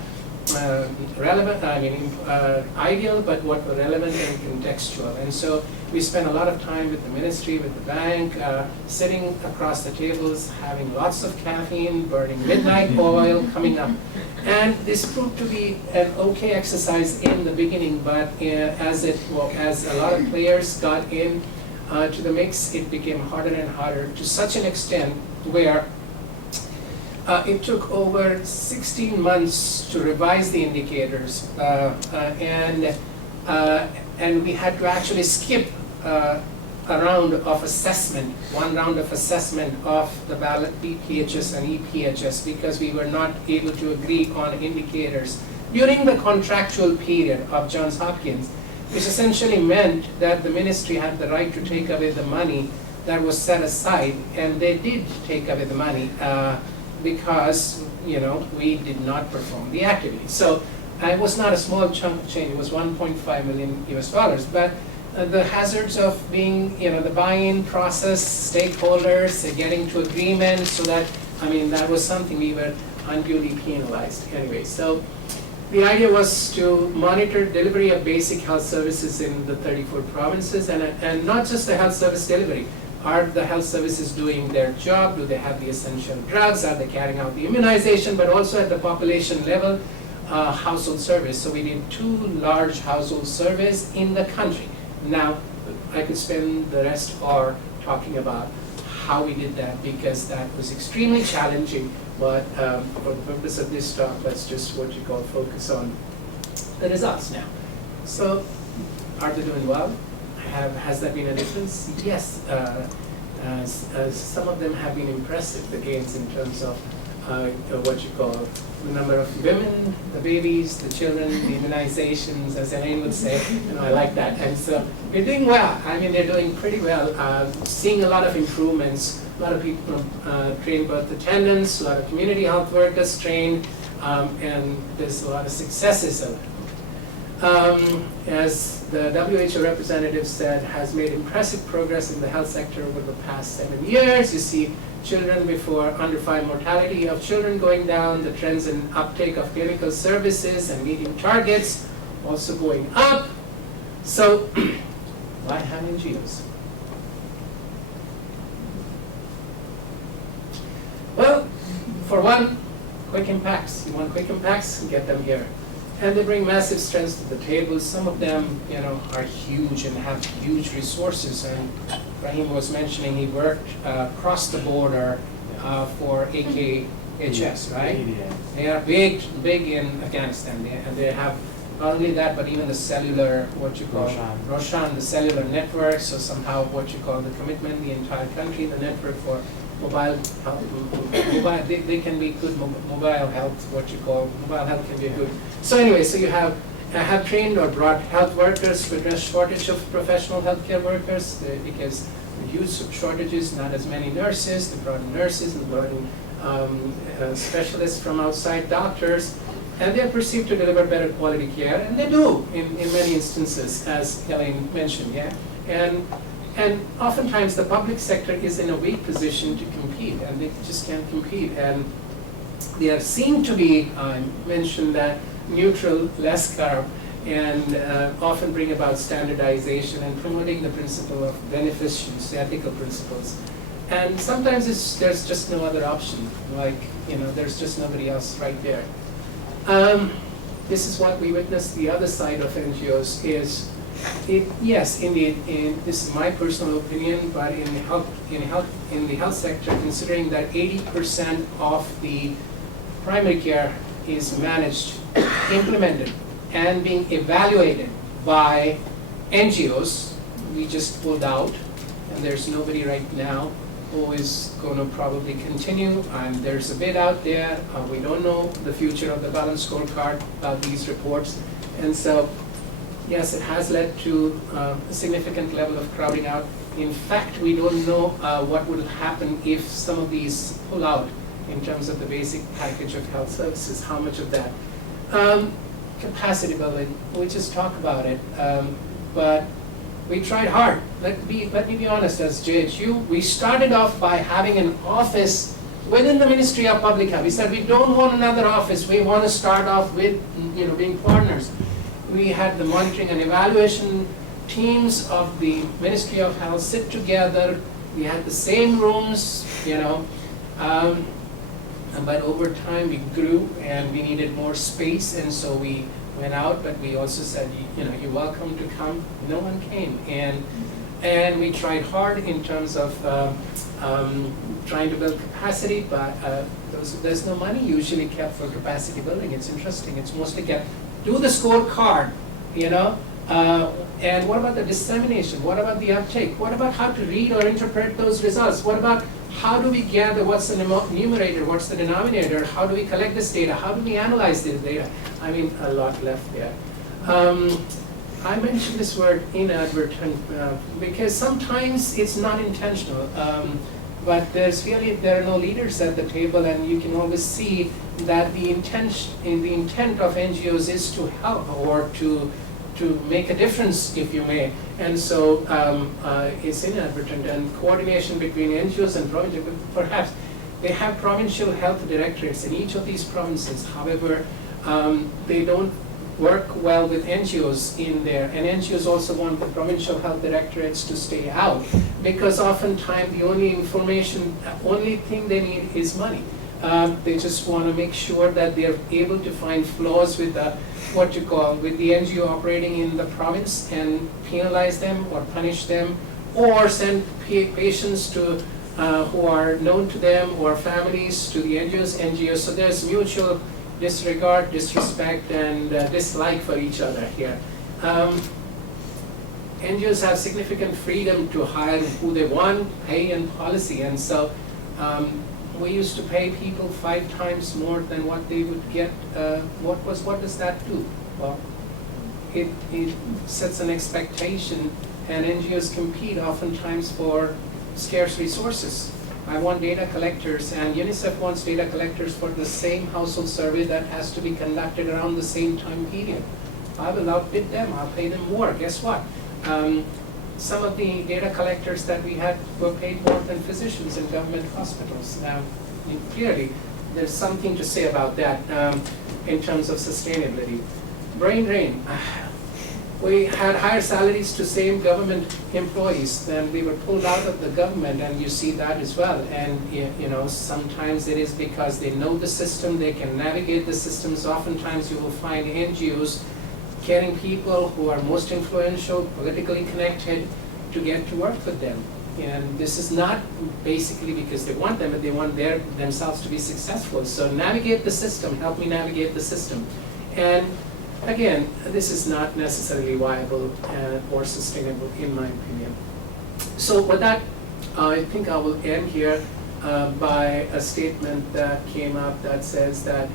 relevant, ideal, but what were relevant and contextual. And so we spent a lot of time with the ministry, with the bank, sitting across the tables, having lots of caffeine, burning midnight oil, coming up. And this proved to be an okay exercise in the beginning, but as a lot of players got in to the mix, it became harder and harder, to such an extent where it took over 16 months to revise the indicators, and we had to actually skip a round of assessment, one round of assessment of the ballot BPHS and EPHS, because we were not able to agree on indicators during the contractual period of Johns Hopkins, which essentially meant that the ministry had the right to take away the money that was set aside, and they did take away the money because we did not perform the activity. So it was not a small chunk of change. It was $1.5 million US. But the hazards of being, the buy-in process, stakeholders, getting to agreement, so that, that was something we were unduly penalized anyway. So the idea was to monitor delivery of basic health services in the 34 provinces, and not just the health service delivery. Are the health services doing their job? Do they have the essential drugs? Are they carrying out the immunization? But also at the population level, household surveys. So we did 2 large household surveys in the country. Now, I could spend the rest hour talking about how we did that, because that was extremely challenging. But for the purpose of this talk, let's just focus on the results now. So, are they doing well? Has there been a difference? Yes. Some of them have been impressive, the gains in terms of the number of women, the babies, the children, the immunizations, as Elaine would say. I like that. And so we're doing well. They're doing pretty well. Seeing a lot of improvements. A lot of people trained birth attendants, a lot of community health workers trained, and there's a lot of successes of it. As the WHO representative said, has made impressive progress in the health sector over the past 7 years. You see children before under 5 mortality of children going down, the trends in uptake of clinical services and meeting targets also going up. So why have NGOs? Well, for one, quick impacts. You want quick impacts? Get them here. And they bring massive strengths to the table. Some of them, are huge and have huge resources. And Rahim was mentioning he worked across the border for AKHS, right? They are big in Afghanistan. And they have not only that, but even the cellular, Roshan, the cellular network. So somehow the commitment, the entire country, the network for mobile health, they can be good. Mobile health, mobile health can be good. So anyway, so you have trained or brought health workers to address shortage of professional healthcare workers, because the huge shortages, not as many nurses. They brought in nurses and brought in specialists from outside, doctors, and they are perceived to deliver better quality care, and they do in many instances, as Elaine mentioned, yeah. And oftentimes the public sector is in a weak position to compete, and they just can't compete. And they seem to be, mentioned that, neutral, less carb, and often bring about standardization and promoting the principle of beneficence, the ethical principles. And sometimes there's just no other option, there's just nobody else right there. This is what we witness. The other side of NGOs is, yes, indeed, this is my personal opinion, but in the health sector, considering that 80% of the primary care is managed, implemented, and being evaluated by NGOs, we just pulled out, and there's nobody right now who is going to probably continue, and there's a bid out there. We don't know the future of the balanced scorecard about these reports, and so yes, it has led to a significant level of crowding out. In fact, we don't know what will happen if some of these pull out in terms of the basic package of health services, how much of that. Capacity building, we just talk about it, but we tried hard. Let me be honest, as JHU, we started off by having an office within the Ministry of Public Health. We said we don't want another office, we want to start off with being partners. We had the monitoring and evaluation teams of the Ministry of Health sit together. We had the same rooms, but over time we grew and we needed more space, and so we went out, but we also said, you're welcome to come. No one came, and we tried hard in terms of trying to build capacity, but there's no money usually kept for capacity building. It's interesting. It's mostly kept, do the scorecard, and what about the dissemination? What about the uptake? What about how to read or interpret those results? What about how do we gather what's the numerator, what's the denominator? How do we collect this data? How do we analyze this data? A lot left there. I mentioned this word inadvertent because sometimes it's not intentional, but there are no leaders at the table, and you can always see that the intent of NGOs is to help or to to make a difference, if you may. And so it's inadvertent, and coordination between NGOs and provincial, perhaps they have provincial health directorates in each of these provinces. However, they don't work well with NGOs in there, and NGOs also want the provincial health directorates to stay out, because oftentimes the only thing they need is money. They just want to make sure that they're able to find flaws with the with the NGO operating in the province and penalize them or punish them, or send patients to who are known to them or families to the NGOs. So there's mutual disregard, disrespect, and dislike for each other here. NGOs have significant freedom to hire who they want, pay, and policy, and so we used to pay people 5 times more than what they would get. What does that do? Well, it sets an expectation, and NGOs compete oftentimes for scarce resources. I want data collectors, and UNICEF wants data collectors for the same household survey that has to be conducted around the same time period. I will outbid them, I'll pay them more. Guess what? Some of the data collectors that we had were paid more than physicians in government hospitals. Clearly, there's something to say about that in terms of sustainability. Brain drain. We had higher salaries to same government employees, then we were pulled out of the government, and you see that as well. And you know, sometimes it is because they know the system, they can navigate the systems. Oftentimes you will find NGOs getting people who are most influential, politically connected, to get to work with them. And this is not basically because they want them, but they want themselves to be successful. So navigate the system, help me navigate the system. And again, this is not necessarily viable or sustainable in my opinion. So with that, I think I will end here by a statement that came up that says that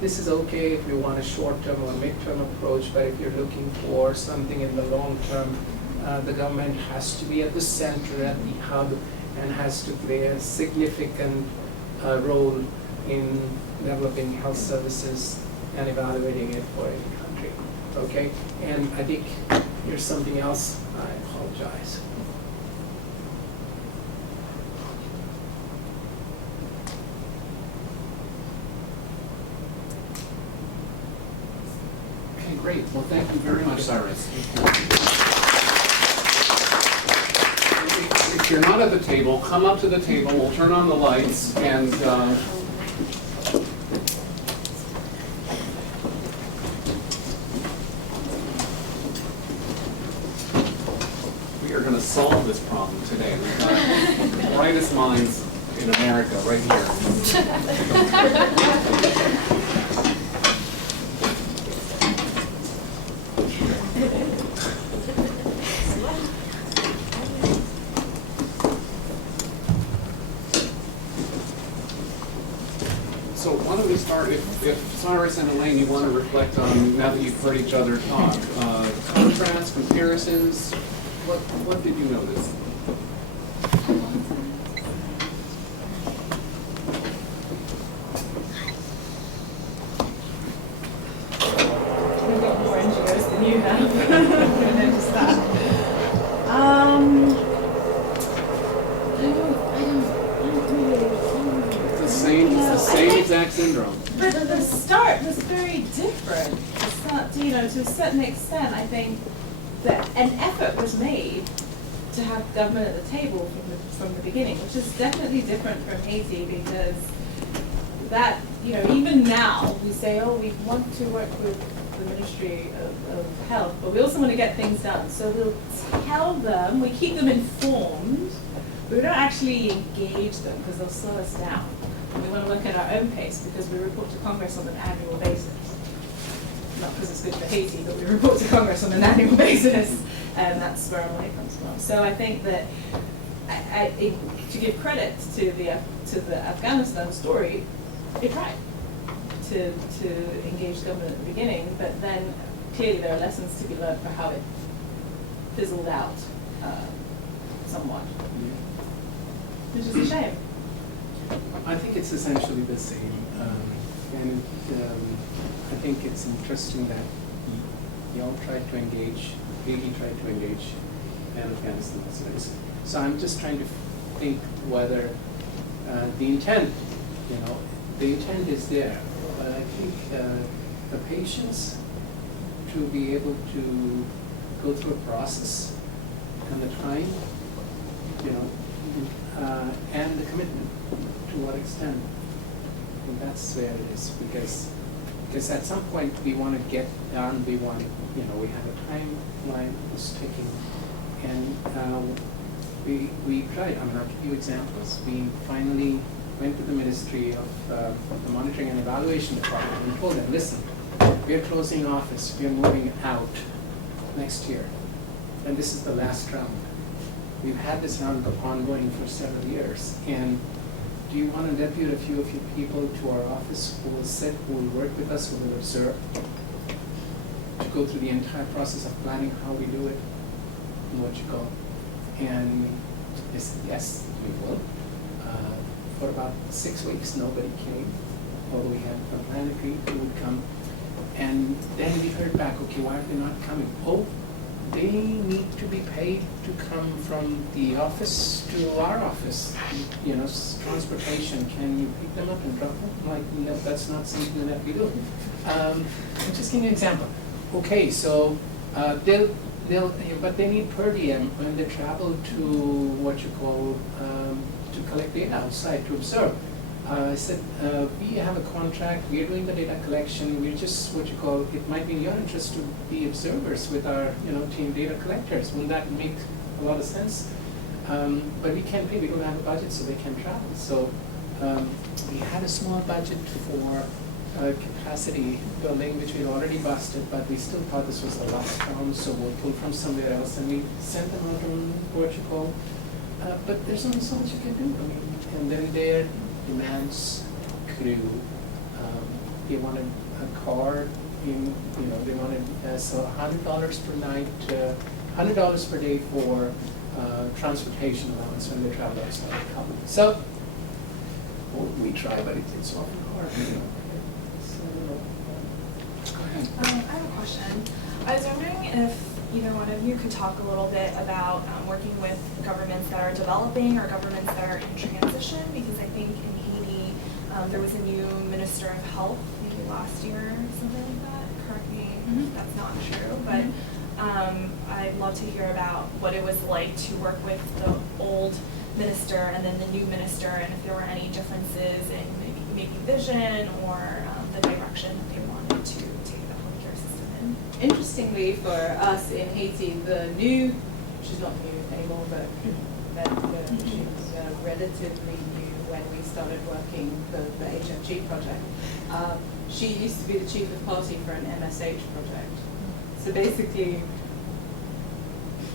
this is okay if you want a short-term or mid-term approach, but if you're looking for something in the long term, the government has to be at the center, at the hub, and has to play a significant role in developing health services and evaluating it for any country. Okay? And I think here's something else. I apologize. Okay, great. Well, thank you very much, Cyrus. If you're not at the table, come up to the table. We'll turn on the lights, and we are going to solve this problem today. We've got the brightest minds in America right here. So why don't we start, if Cyrus and Elaine, you want to reflect on, now that you've heard each other talk, contrasts, comparisons, what did you notice? We've got more NGOs than you have. I noticed that. It's the same exact syndrome. But the start was very different. It's not, to a certain extent, I think that an effort was made to have government at the table from the beginning, which is definitely different from Haiti, because that, even now we say, oh, we want to work with the Ministry of Health, but we also want to get things done. So we'll tell them, we keep them informed, but we don't actually engage them because they'll slow us down. And we want to look at our own pace because we report to Congress on an annual basis. Not because it's good for Haiti, but we report to Congress on an annual basis, and that's where our money comes from. So I think that to give credit to the Afghanistan story, it tried to engage government at the beginning, but then clearly there are lessons to be learned for how it fizzled out somewhat, which is a shame. I think it's essentially the same, and I think it's interesting that we all tried to engage, Haiti tried to engage, and Afghanistan was nice. So I'm just trying to think whether the intent, the intent is there. But I think the patience to be able to go through a process and the time, and the commitment, to what extent. And that's where it is, because at some point we want to get done, we want, we have a timeline that's ticking, and we tried. I'll give you examples. We finally went to the Ministry of the Monitoring and Evaluation Department and told them, listen, we are closing office, we are moving out next year, and this is the last round. We've had this round ongoing for several years, and do you want to depute a few of your people to our office who will sit, who will work with us, who will observe, to go through the entire process of planning how we do it, and what you call? And they said, yes, we will. For about 6 weeks, nobody came, although we had a plan agreed who would come. And then we heard back, okay, why are they not coming? Oh, they need to be paid to come from the office to our office. Transportation, can you pick them up and drop them? Like, no, that's not something that we do. I'm just giving you an example. Okay, so but they need per diem when they travel to to collect data outside, to observe. I said, we have a contract, we are doing the data collection, we're just it might be in your interest to be observers with our team data collectors. Wouldn't that make a lot of sense? But we can't pay, we don't have a budget, so they can't travel. So we had a small budget for capacity building, which we'd already busted, but we still thought this was the last round, so we'll pull from somewhere else, and we sent them out on Portugal. But there's only so much you can do. And then their demands crew. They wanted a car. They wanted so $100 per night, $100 per day for transportation allowance when they travel outside the company. So we try, but it's often hard. So, go ahead. I have a question. I was wondering if one of you could talk a little bit about working with governments that are developing or governments that are in transition, because I think in Haiti there was a new Minister of Health maybe last year or something like that. Correct me if that's not true, but I'd love to hear about what it was like to work with the old minister and then the new minister, and if there were any differences in maybe vision or the direction that they wanted to take the healthcare system in. Interestingly, for us in Haiti, she's not new anymore, but she was relatively new when we started working for the HFG project. She used to be the chief of party for an MSH project. So basically,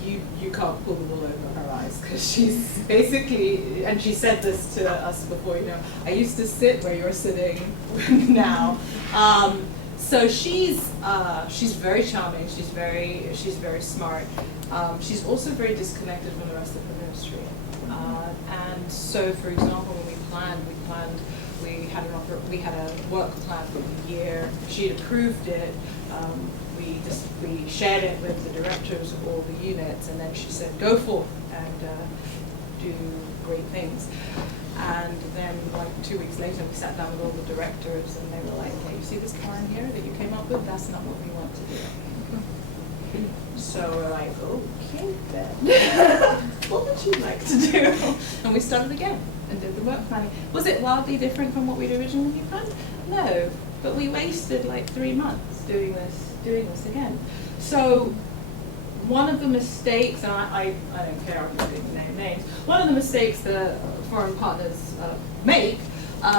you can't pull the wool over her eyes, because she's basically, and she said this to us before, I used to sit where you're sitting now. So she's very charming. She's very smart. She's also very disconnected from the rest of the ministry. And so, for example, when we had a work plan for the year. She had approved it. We shared it with the directors of all the units, and then she said, "Go forth and do great things." And then, 2 weeks later, we sat down with all the directors, and they were like, "Okay, you see this plan here that you came up with? That's not what we want to do." So we're like, "Okay, then, what would you like to do?" And we started again and did the work planning. Was it wildly different from what we'd originally planned? No, but we wasted like 3 months doing this again. So one of the mistakes, and I don't care, I'm not going to name names, one of the mistakes that foreign partners make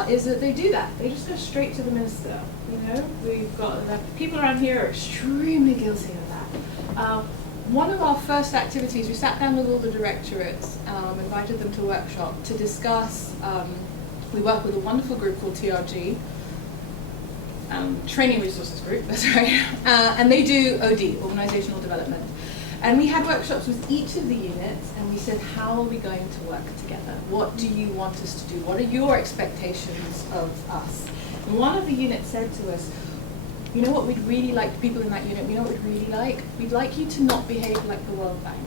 is that they do that. They just go straight to the minister. We've got people around here are extremely guilty of that. One of our first activities, we sat down with all the directorates, invited them to a workshop to discuss, we work with a wonderful group called TRG, Training Resources Group, that's right, and they do OD, Organizational Development. And we had workshops with each of the units, and we said, how are we going to work together? What do you want us to do? What are your expectations of us? And one of the units said to us, you know what we'd really like, the people in that unit, we know what we'd really like? We'd like you to not behave like the World Bank.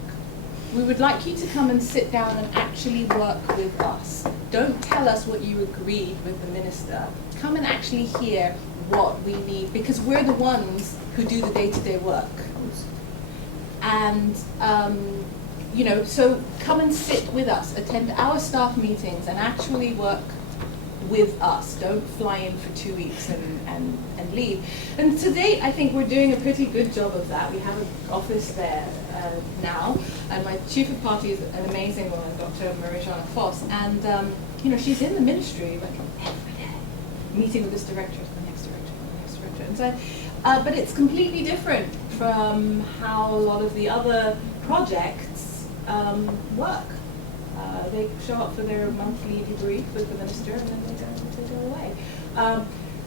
We would like you to come and sit down and actually work with us. Don't tell us what you agreed with the minister. Come and actually hear what we need, because we're the ones who do the day-to-day work. And, you know, so come and sit with us, attend our staff meetings, and actually work with us. Don't fly in for 2 weeks and leave. And to date, I think we're doing a pretty good job of that. We have an office there now, and my chief of party is an amazing woman, Dr. Marie-Jeanne Foss, and you know, she's in the ministry like every day, meeting with this director, the next director, the next director. And so, but it's completely different from how a lot of the other projects work. They show up for their monthly debrief with the minister, and then they go away.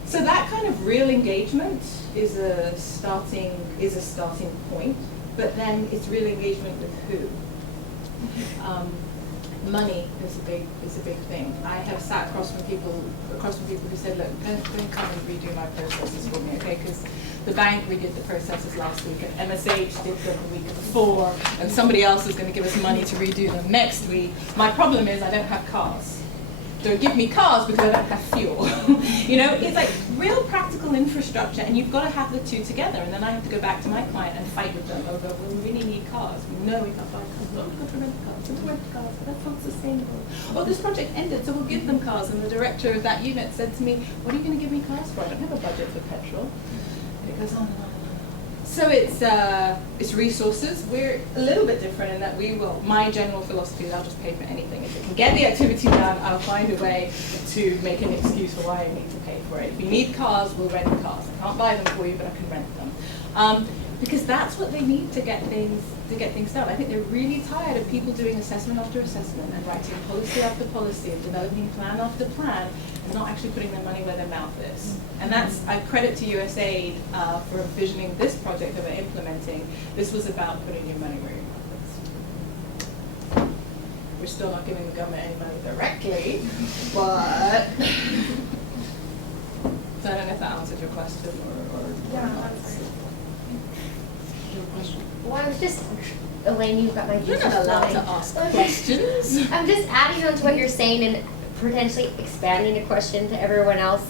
So that kind of real engagement is a starting point. But then it's real engagement with who? Money is a big thing. I have sat across from people who said, look, don't come and redo my processes for me, okay? Because the bank redid the processes last week, and MSH did them the week before, and somebody else is going to give us money to redo them next week. My problem is I don't have cars. Don't give me cars because I don't have fuel. You know, it's like real practical infrastructure, and you've got to have the two together. And then I have to go back to my client and fight with them over, well, we really need cars. No, we can't buy cars. No, we've got to rent cars. Let's rent cars. That's not sustainable. Oh, this project ended, so we'll give them cars. And the director of that unit said to me, what are you going to give me cars for? I don't have a budget for petrol. And it goes on and on and on. So it's resources. We're a little bit different in that my general philosophy is I'll just pay for anything. If it can get the activity done, I'll find a way to make an excuse for why I need to pay for it. If you need cars, we'll rent cars. I can't buy them for you, but I can rent them. Because that's what they need to get things done. I think they're really tired of people doing assessment after assessment and writing policy after policy and developing plan after plan and not actually putting their money where their mouth is. And I credit to USAID for envisioning this project that we're implementing. This was about putting your money where your mouth is. We're still not giving the government any money directly, but so I don't know if that answered your question or not. Question? Well, I was just, Elaine, you've got my juices. You're not allowed to ask questions. I'm just adding on to what you're saying and potentially expanding a question to everyone else.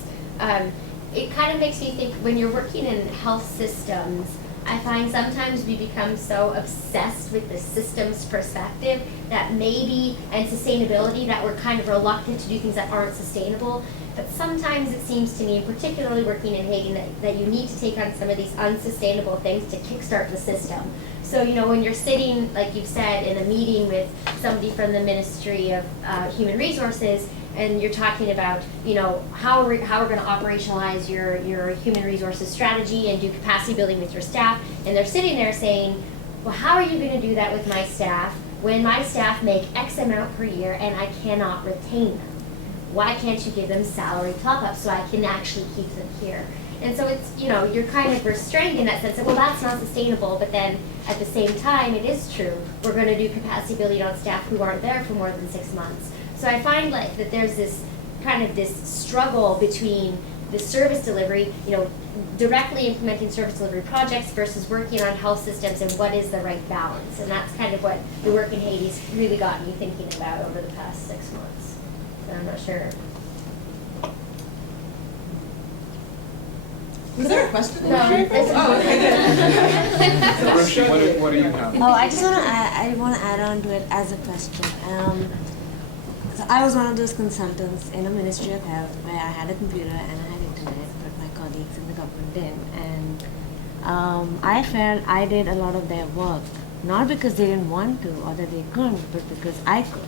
It kind of makes me think when you're working in health systems, I find sometimes we become so obsessed with the systems perspective that maybe, and sustainability, that we're kind of reluctant to do things that aren't sustainable. But sometimes it seems to me, particularly working in Haiti, that you need to take on some of these unsustainable things to kickstart the system. So, you know, when you're sitting, like you've said, in a meeting with somebody from the Ministry of Human Resources, and you're talking about, you know, how we're going to operationalize your human resources strategy and do capacity building with your staff, and they're sitting there saying, well, how are you going to do that with my staff when my staff make X amount per year and I cannot retain them? Why can't you give them salary top-ups so I can actually keep them here? And so it's, you know, you're kind of restrained in that sense that, well, that's not sustainable, but then at the same time, it is true. We're going to do capacity building on staff who aren't there for more than 6 months. So I find like that there's this kind of this struggle between the service delivery, you know, directly implementing service delivery projects versus working on health systems and what is the right balance. And that's kind of what the work in Haiti's really got me thinking about over the past 6 months. So I'm not sure. Was there a question? No. Oh, okay. What do you have? Oh, I just I want to add on to it as a question. So I was one of those consultants in a Ministry of Health where I had a computer and I had internet, but my colleagues in the government didn't. And I felt I did a lot of their work, not because they didn't want to or that they couldn't, but because I could.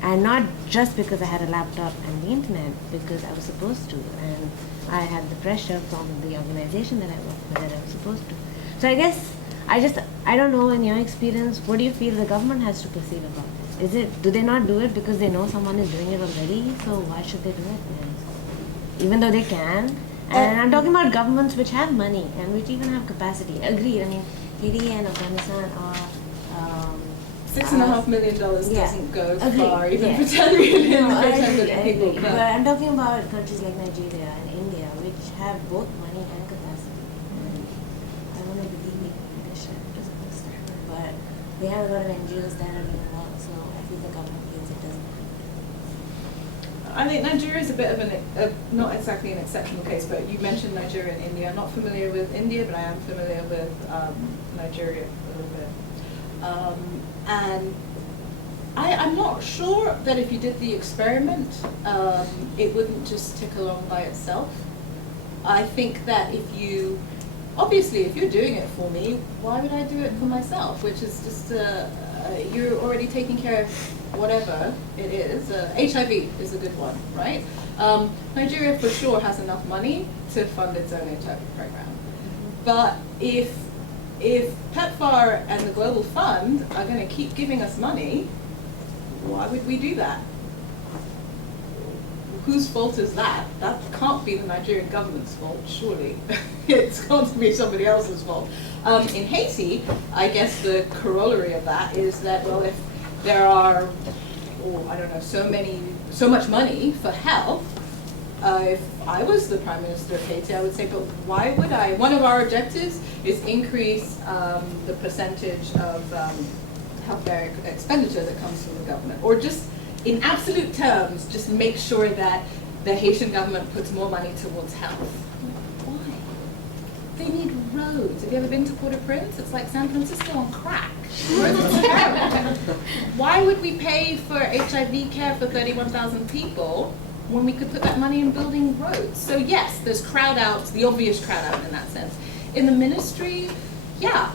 And not just because I had a laptop and the internet, because I was supposed to. And I had the pressure from the organization that I worked for that I was supposed to. So I guess, I don't know, in your experience, what do you feel the government has to perceive about this? Do they not do it because they know someone is doing it already? So why should they do it then? Even though they can. And I'm talking about governments which have money and which even have capacity. Agreed, I mean, Haiti and Afghanistan are $6.5 million doesn't go far, even yeah. for 10 million, No, 10 million people. But I'm talking about countries like Nigeria and India, which have both money and capacity. we have a lot of NGOs that are doing well, so I feel the government feels it doesn't. I think Nigeria is a bit of not exactly an exceptional case, but you mentioned Nigeria and India. I'm not familiar with India, but I am familiar with Nigeria a little bit. And I'm not sure that if you did the experiment, it wouldn't just tick along by itself. I think that obviously, if you're doing it for me, why would I do it for myself? Which is just, you're already taking care of whatever it is. HIV is a good one, right? Nigeria for sure has enough money to fund its own HIV program. But if PEPFAR and the Global Fund are going to keep giving us money, why would we do that? Whose fault is that? That can't be the Nigerian government's fault, surely. It's got to be somebody else's fault. In Haiti, I guess the corollary of that is that, well, if there are, I don't know, so much money for health, if I was the Prime Minister of Haiti, I would say, but why would I? One of our objectives is increase the percentage of healthcare expenditure that comes from the government, or just in absolute terms, just make sure that the Haitian government puts more money towards health. Why? They need roads. Have you ever been to Port-au-Prince? It's like San Francisco on crack. Roads are terrible. Why would we pay for HIV care for 31,000 people when we could put that money in building roads? So yes, there's Crowdout, the obvious Crowdout in that sense. In the ministry, yeah,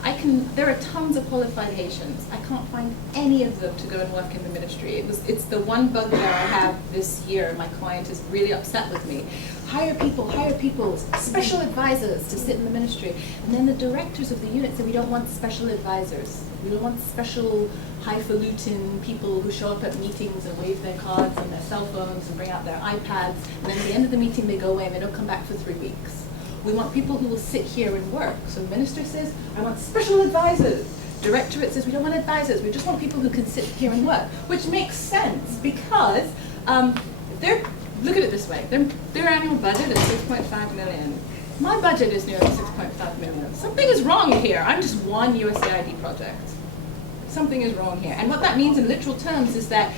there are tons of qualified Haitians. I can't find any of them to go and work in the ministry. It's the one bugbear I have this year. My client is really upset with me. Hire people, special advisors to sit in the ministry. And then the directors of the unit said, we don't want special advisors. We don't want special highfalutin people who show up at meetings and wave their cards and their cell phones and bring out their iPads. And then at the end of the meeting, they go away and they don't come back for 3 weeks. We want people who will sit here and work. So the minister says, I want special advisors. Directorate says, we don't want advisors. We just want people who can sit here and work, which makes sense because look at it this way. Their annual budget is 6.5 million. My budget is nearly 6.5 million. Something is wrong here. I'm just one USAID project. Something is wrong here. And what that means in literal terms is that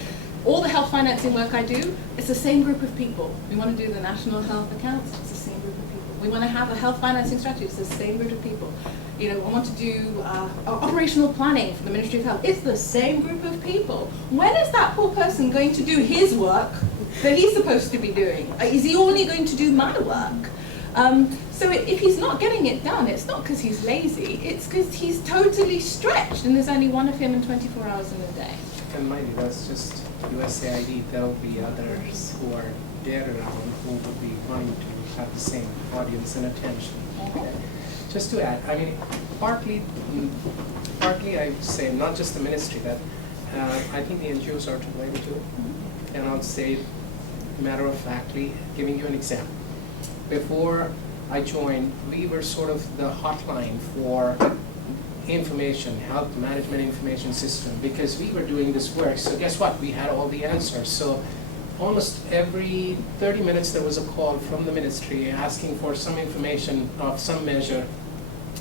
all the health financing work I do, it's the same group of people. We want to do the national health accounts, it's the same group of people. We want to have a health financing strategy, it's the same group of people. I want to do operational planning for the Ministry of Health, it's the same group of people. When is that poor person going to do his work that he's supposed to be doing? Is he only going to do my work? So if he's not getting it done, it's not because he's lazy, it's because he's totally stretched and there's only one of him in 24 hours in a day. And mind you, that's just USAID. There'll be others who are there around who will be wanting to have the same audience and attention. Okay. Just to add, I mean, partly I would say not just the ministry, that I think the NGOs are to blame too. And I'll say, matter of factly, giving you an example. Before I joined, we were sort of the hotline for information, health management information system, because we were doing this work. So guess what? We had all the answers. So almost every 30 minutes there was a call from the ministry asking for some information of some measure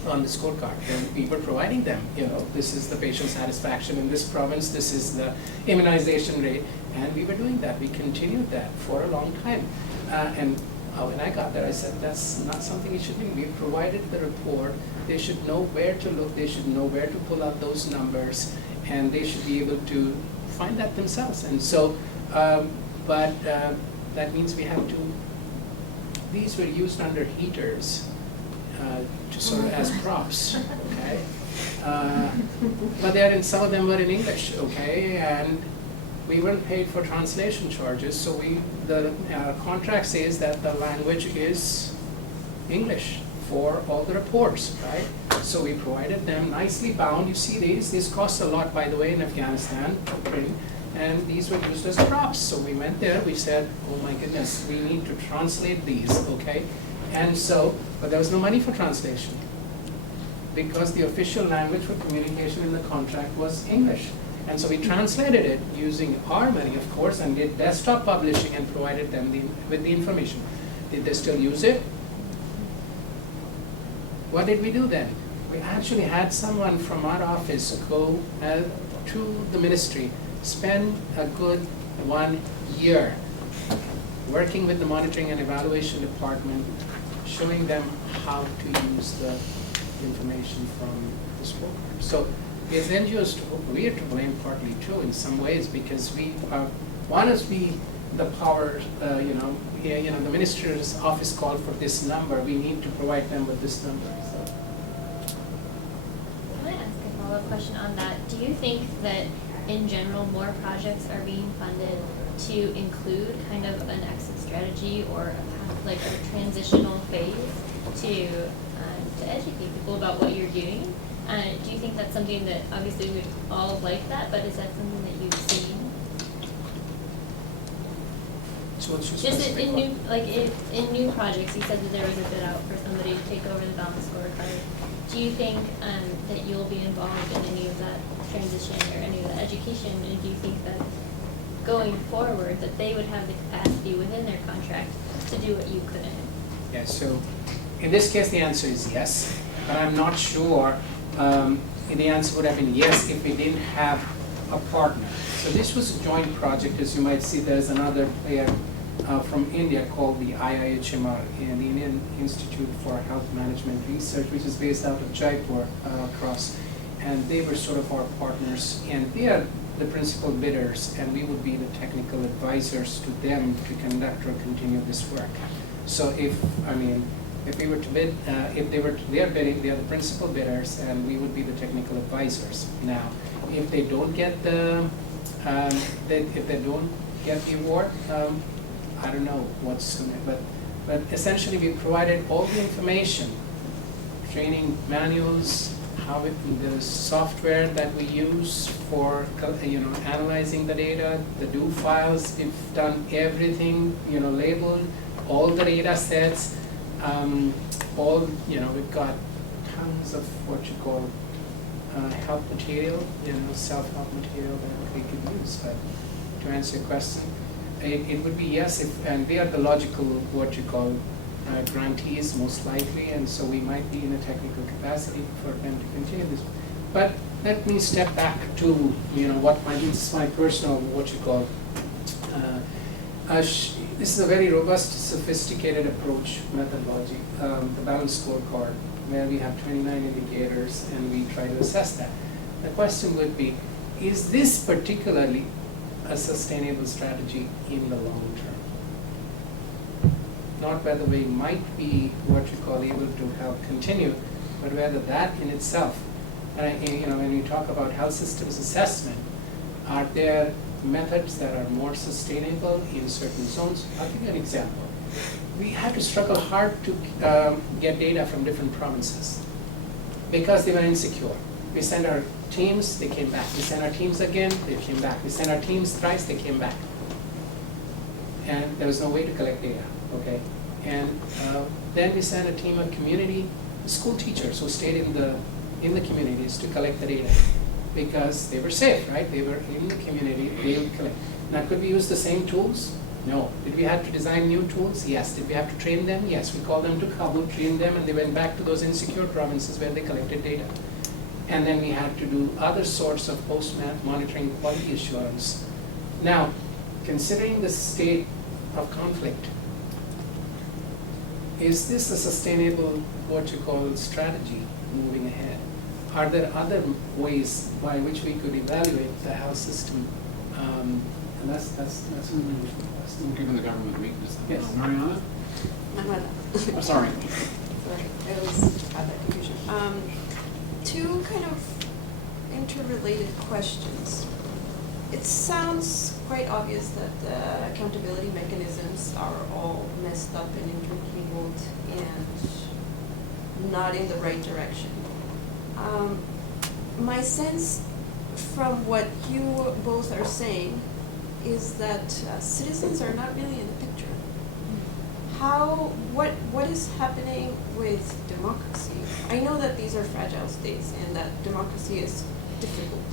on the scorecard. And we were providing them, this is the patient satisfaction in this province, this is the immunization rate, and we were doing that. We continued that for a long time. And when I got there, I said, that's not something you should do. We provided the report. They should know where to look. They should know where to pull out those numbers. And they should be able to find that themselves. And so, that means we have to, these were used under heaters to sort of as props, okay? But some of them were in English, okay? And we weren't paid for translation charges, so the contract says that the language is English for all the reports, right? So we provided them nicely bound. You see these cost a lot, by the way, in Afghanistan to print, and these were used as props. So we went there, we said, oh my goodness, we need to translate these, okay? And so, but there was no money for translation because the official language for communication in the contract was English. And so we translated it using our money, of course, and did desktop publishing and provided them with the information. Did they still use it? What did we do then? We actually had someone from our office go to the ministry, spend a good 1 year working with the monitoring and evaluation department, showing them how to use the information from the scorecard. So as NGOs, we are to blame partly too in some ways, because we want us to be the power, the minister's office called for this number, we need to provide them with this number. So. Can I ask a follow-up question on that? Do you think that in general more projects are being funded to include kind of an exit strategy or like a transitional phase to educate people about what you're doing? Do you think that's something that, obviously we'd all like that, but is that something that you've seen? So what's your Just specific in new projects, you said that there was a bid out for somebody to take over the balance scorecard. Do you think that you'll be involved in any of that transition or any of the education? And do you think that going forward that they would have the capacity within their contract to do what you couldn't? Yeah, so in this case the answer is yes, but I'm not sure the answer would have been yes if we didn't have a partner. So this was a joint project. As you might see, there's another player from India called the IIHMR, the Indian Institute for Health Management Research, which is based out of Jaipur, across. And they were sort of our partners, and they are the principal bidders, and we would be the technical advisors to them to conduct or continue this work. So if we were to bid, they are bidding, they are the principal bidders, and we would be the technical advisors. Now, if they don't get the award, I don't know what's going to, but essentially we provided all the information, training manuals, the software that we use for analyzing the data, the do files. We've done everything, labeled all the data sets. We've got tons of what you call help material, self-help material that we could use. But to answer your question, it would be yes, and we are the logical what you call grantees most likely, and so we might be in a technical capacity for them to continue this. But let me step back to what this is my personal what you call. This is a very robust, sophisticated approach methodology, the balanced scorecard, where we have 29 indicators and we try to assess that. The question would be, is this particularly a sustainable strategy in the long term? Not whether we might be what you call able to help continue, but whether that in itself, when you talk about health systems assessment, are there methods that are more sustainable in certain zones? I'll give you an example. We had to struggle hard to get data from different provinces because they were insecure. We sent our teams, they came back. We sent our teams again, they came back. We sent our teams thrice, they came back. And there was no way to collect data, okay? And then we sent a team of community school teachers who stayed in the communities to collect the data, because they were safe, right? They were in the community, they would collect. Now, could we use the same tools? No. Did we have to design new tools? Yes. Did we have to train them? Yes. We called them to Kabul, trained them, and they went back to those insecure provinces where they collected data. And then we had to do other sorts of post-monitoring quality assurance. Now, considering the state of conflict, is this a sustainable, what you call, strategy moving ahead? Are there other ways by which we could evaluate the health system? And that's really the question. Given the government weakness. Yes. Mariana? I'm sorry. Sorry, I was had that confusion. Two kind of interrelated questions. It sounds quite obvious that the accountability mechanisms are all messed up and intermingled and not in the right direction. My sense from what you both are saying is that citizens are not really in the picture. What is happening with democracy? I know that these are fragile states and that democracy is difficult.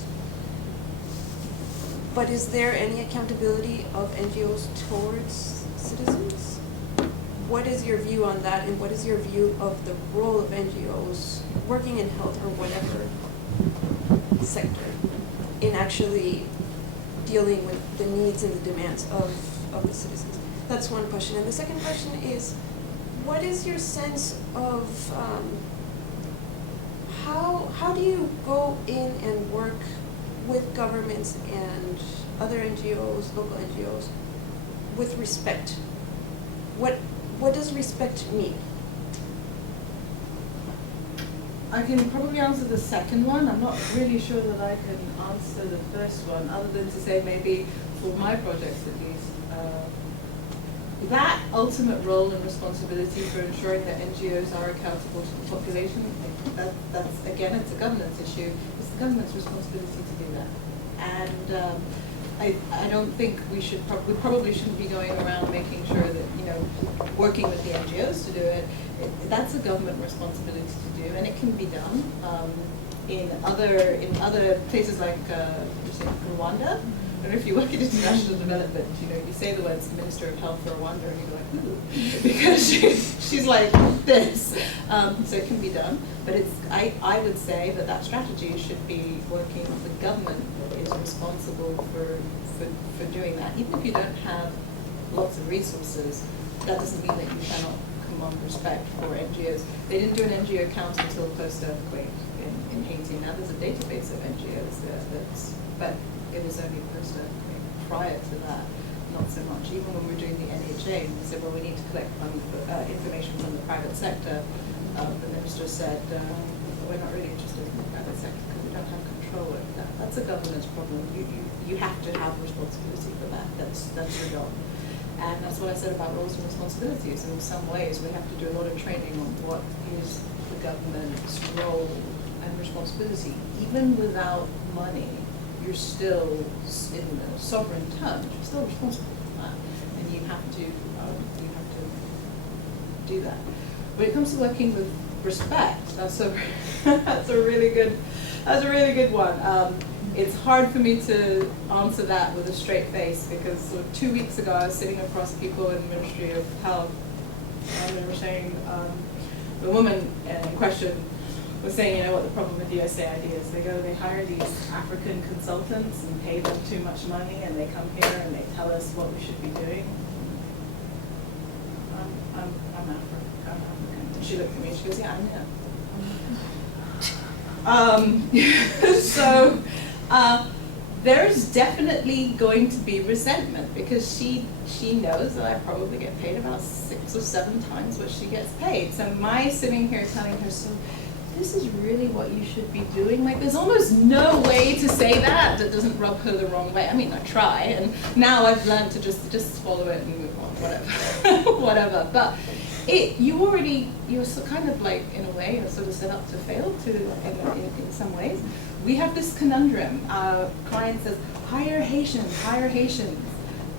But is there any accountability of NGOs towards citizens? what is your view on that, and what is your view of the role of NGOs working in health or whatever sector in actually dealing with the needs and the demands of the citizens? That's one question. And the second question is, what is your sense of how do you go in and work with governments and other NGOs, local NGOs, with respect? What does respect mean? I can probably answer the second one. I'm not really sure that I can answer the first one, other than to say maybe for my projects at least, that ultimate role and responsibility for ensuring that NGOs are accountable to the population, that's again, it's a governance issue. It's the government's responsibility to do that. And I don't think we probably shouldn't be going around making sure that, working with the NGOs to do it. That's a government responsibility to do, and it can be done in other places like Rwanda. I don't know if you work in international development, you say the words Minister of Health for Rwanda and you go like, ooh, because she's like this. So it can be done, but I would say that strategy should be working. The government is responsible for doing that. Even if you don't have lots of resources, that doesn't mean that you cannot command respect for NGOs. They didn't do an NGO count until post-earthquake in Haiti. Now there's a database of NGOs there, but it was only post-earthquake. Prior to that, not so much. Even when we were doing the NHA, we said, well, we need to collect information from the private sector. The minister said, we're not really interested in the private sector because we don't have control over that. That's a governance problem. You have to have responsibility for that. That's your job. And that's what I said about roles and responsibilities. In some ways, we have to do a lot of training on what is the government's role and responsibility. Even without money, you're still, in the sovereign terms, you're still responsible for that, and you have to do that. When it comes to working with respect, that's a really good one. It's hard for me to answer that with a straight face because 2 weeks ago I was sitting across people in the Ministry of Health, and they were saying the woman in question was saying, what the problem with USAID is. They hire these African consultants and pay them too much money, and they come here and they tell us what we should be doing. I'm African. And she looked at me and she goes, yeah, I know. So there's definitely going to be resentment because she knows that I probably get paid about 6 or 7 times what she gets paid. So my sitting here telling her, so this is really what you should be doing. Like, there's almost no way to say that doesn't rub her the wrong way. I mean, I try, and now I've learned to just swallow it and move on, whatever, whatever. But you're so kind of like, in a way, you're sort of set up to fail in some ways. We have this conundrum. Our client says, hire Haitians,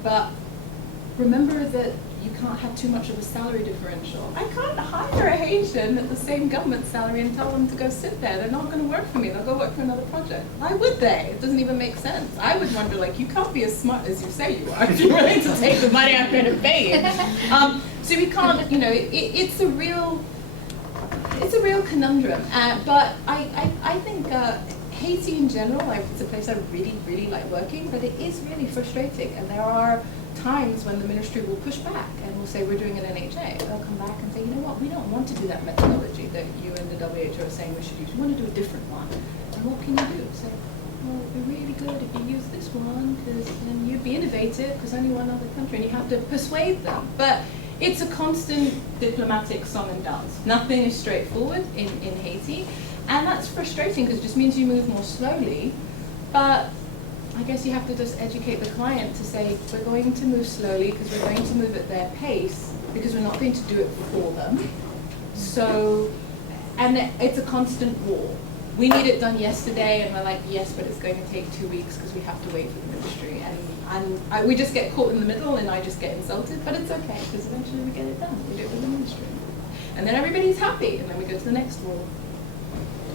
but remember that you can't have too much of a salary differential. I can't hire a Haitian at the same government salary and tell them to go sit there. They're not going to work for me. They'll go work for another project. Why would they? It doesn't even make sense. I would wonder, like, you can't be as smart as you say you are if you're willing to take the money I'm going to pay you. So we can't, it's a real conundrum. But I think Haiti in general, it's a place I really, really like working, but it is really frustrating. And there are times when the ministry will push back and will say, we're doing an NHA. They'll come back and say, you know what, we don't want to do that methodology that you and the WHO are saying we should use. We want to do a different one. And what can you do? Say, well, it'd be really good if you use this one because then you'd be innovative because only one other country, and you have to persuade them. But it's a constant diplomatic song and dance. Nothing is straightforward in Haiti. And that's frustrating because it just means you move more slowly. But I guess you have to just educate the client to say, we're going to move slowly because we're going to move at their pace because we're not going to do it for them. So, and it's a constant war. We need it done yesterday, and we're like, yes, but it's going to take 2 weeks because we have to wait for the ministry. And we just get caught in the middle, and I just get insulted, but it's okay because eventually we get it done. We do it with the ministry. And then everybody's happy, and then we go to the next war.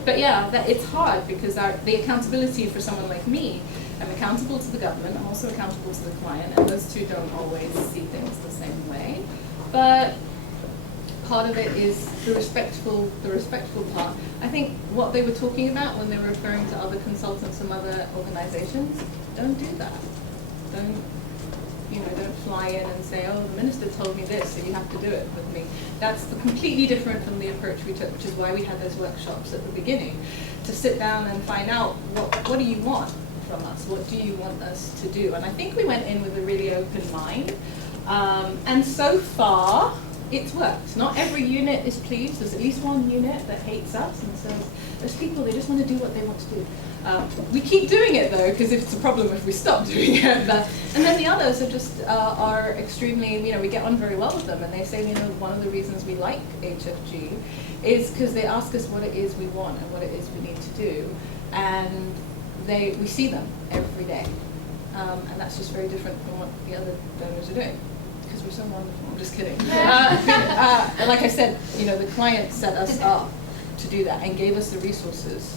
But yeah, it's hard because the accountability for someone like me, I'm accountable to the government, I'm also accountable to the client, and those two don't always see things the same way. But part of it is the respectful part. I think what they were talking about when they were referring to other consultants from other organizations, don't do that. Don't fly in and say, oh, the minister told me this, so you have to do it with me. That's completely different from the approach we took, which is why we had those workshops at the beginning, to sit down and find out what do you want from us? What do you want us to do? And I think we went in with a really open mind. And so far, it's worked. Not every unit is pleased. There's at least one unit that hates us and says, there's people, they just want to do what they want to do. We keep doing it though, because it's a problem if we stop doing it. And then the others are just are extremely, we get on very well with them, and they say, one of the reasons we like HFG is because they ask us what it is we want and what it is we need to do, and we see them every day, and that's just very different from what the other donors are doing. Because we're so wonderful. I'm just kidding. Like I said, the client set us up to do that and gave us the resources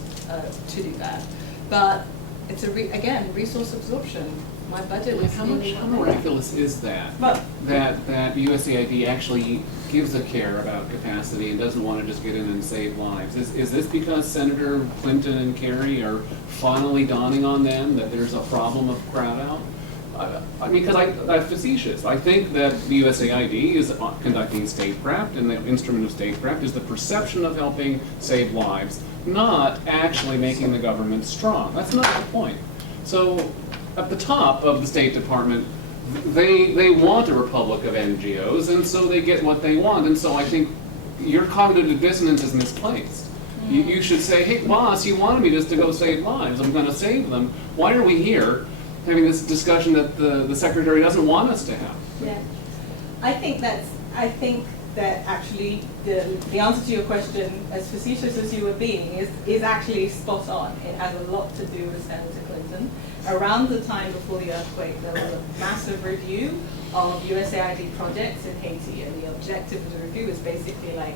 to do that. But it's again, resource absorption. My budget is How miraculous is that? That USAID actually gives a care about capacity and doesn't want to just get in and save lives. Is this because Senator Clinton and Kerry are finally dawning on them that there's a problem of Crowdout? I mean, because I'm facetious. I think that the USAID is conducting statecraft, and the instrument of statecraft is the perception of helping save lives, not actually making the government strong. That's not the point. So at the top of the State Department, they want a republic of NGOs, and so they get what they want. And so I think your cognitive dissonance is misplaced. You should say, hey, boss, you wanted me just to go save lives. I'm going to save them. Why are we here having this discussion that the secretary doesn't want us to have? Yeah, I think that actually the answer to your question, as facetious as you were being, is actually spot on. It has a lot to do with Senator Clinton. Around the time before the earthquake, there was a massive review of USAID projects in Haiti, and the objective of the review was basically like,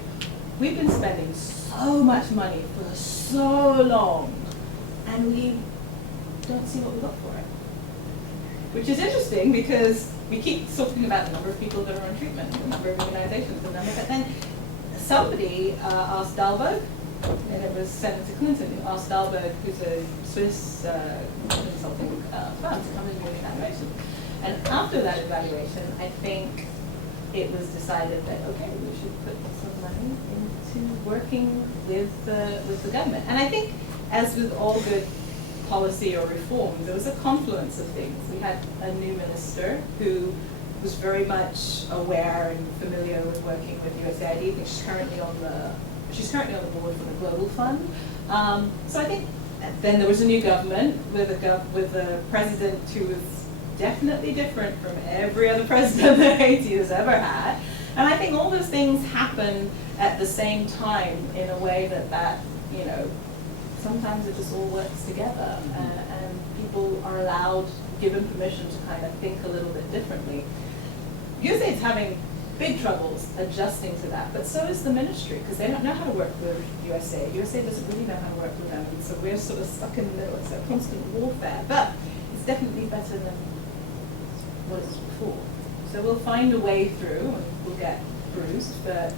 we've been spending so much money for so long, and we don't see what we got for it. Which is interesting because we keep talking about the number of people that are on treatment, the number of immunizations, the number, but then somebody asked Dahlberg, and it was Senator Clinton who asked Dahlberg, who's a Swiss consulting firm, to come and do an evaluation. And after that evaluation, I think it was decided that, okay, we should put some money into working with the government. And I think, as with all good policy or reform, there was a confluence of things. We had a new minister who was very much aware and familiar with working with USAID. I think she's currently on the board for the Global Fund. So I think then there was a new government with a president who was definitely different from every other president that Haiti has ever had. And I think all those things happen at the same time in a way that sometimes it just all works together, and people are allowed, given permission to kind of think a little bit differently. USAID's having big troubles adjusting to that, but so is the ministry, because they don't know how to work with USAID. USAID doesn't really know how to work with them, and so we're sort of stuck in the middle. It's a constant warfare, but it's definitely better than what it was before. So we'll find a way through, and we'll get bruised, but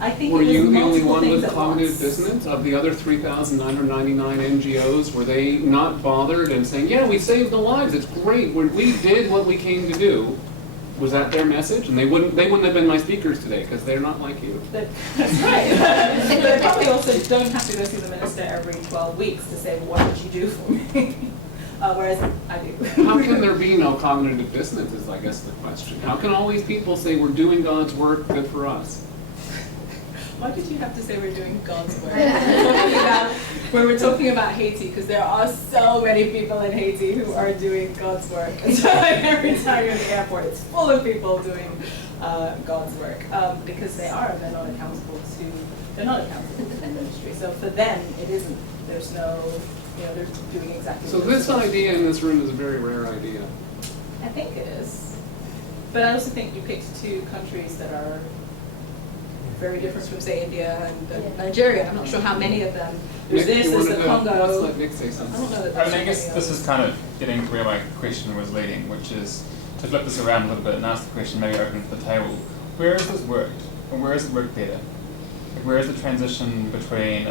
I think were you the only multiple one things with at cognitive once. dissonance? Of the other 3,999 NGOs, were they not bothered and saying, yeah, we saved the lives, it's great, we did what we came to do? Was that their message? And they wouldn't have been my speakers today, because they're not like you. That's right. They probably also don't have to go see the minister every 12 weeks to say, well, what did you do for me? Whereas I do. How can there be no cognitive dissonance is, I guess, the question. How can all these people say we're doing God's work, good for us? Why did you have to say we're doing God's work? When we're talking about Haiti, because there are so many people in Haiti who are doing God's work. And so every time you're in the airport, it's full of people doing God's work, because they're not accountable to the ministry. So for them, it isn't. There's no, they're doing exactly. So this idea in this room is a very rare idea. I think it is, but I also think you picked two countries that are very different from, say, India and Nigeria. I'm not sure how many of them. There's Nick, there's the Congo. Let's let Nick say something. I don't know that I guess this is kind of getting to where my question was leading, which is to flip this around a little bit and ask the question, maybe open to the table. Where has this worked? where does it work better? Like, where is the transition between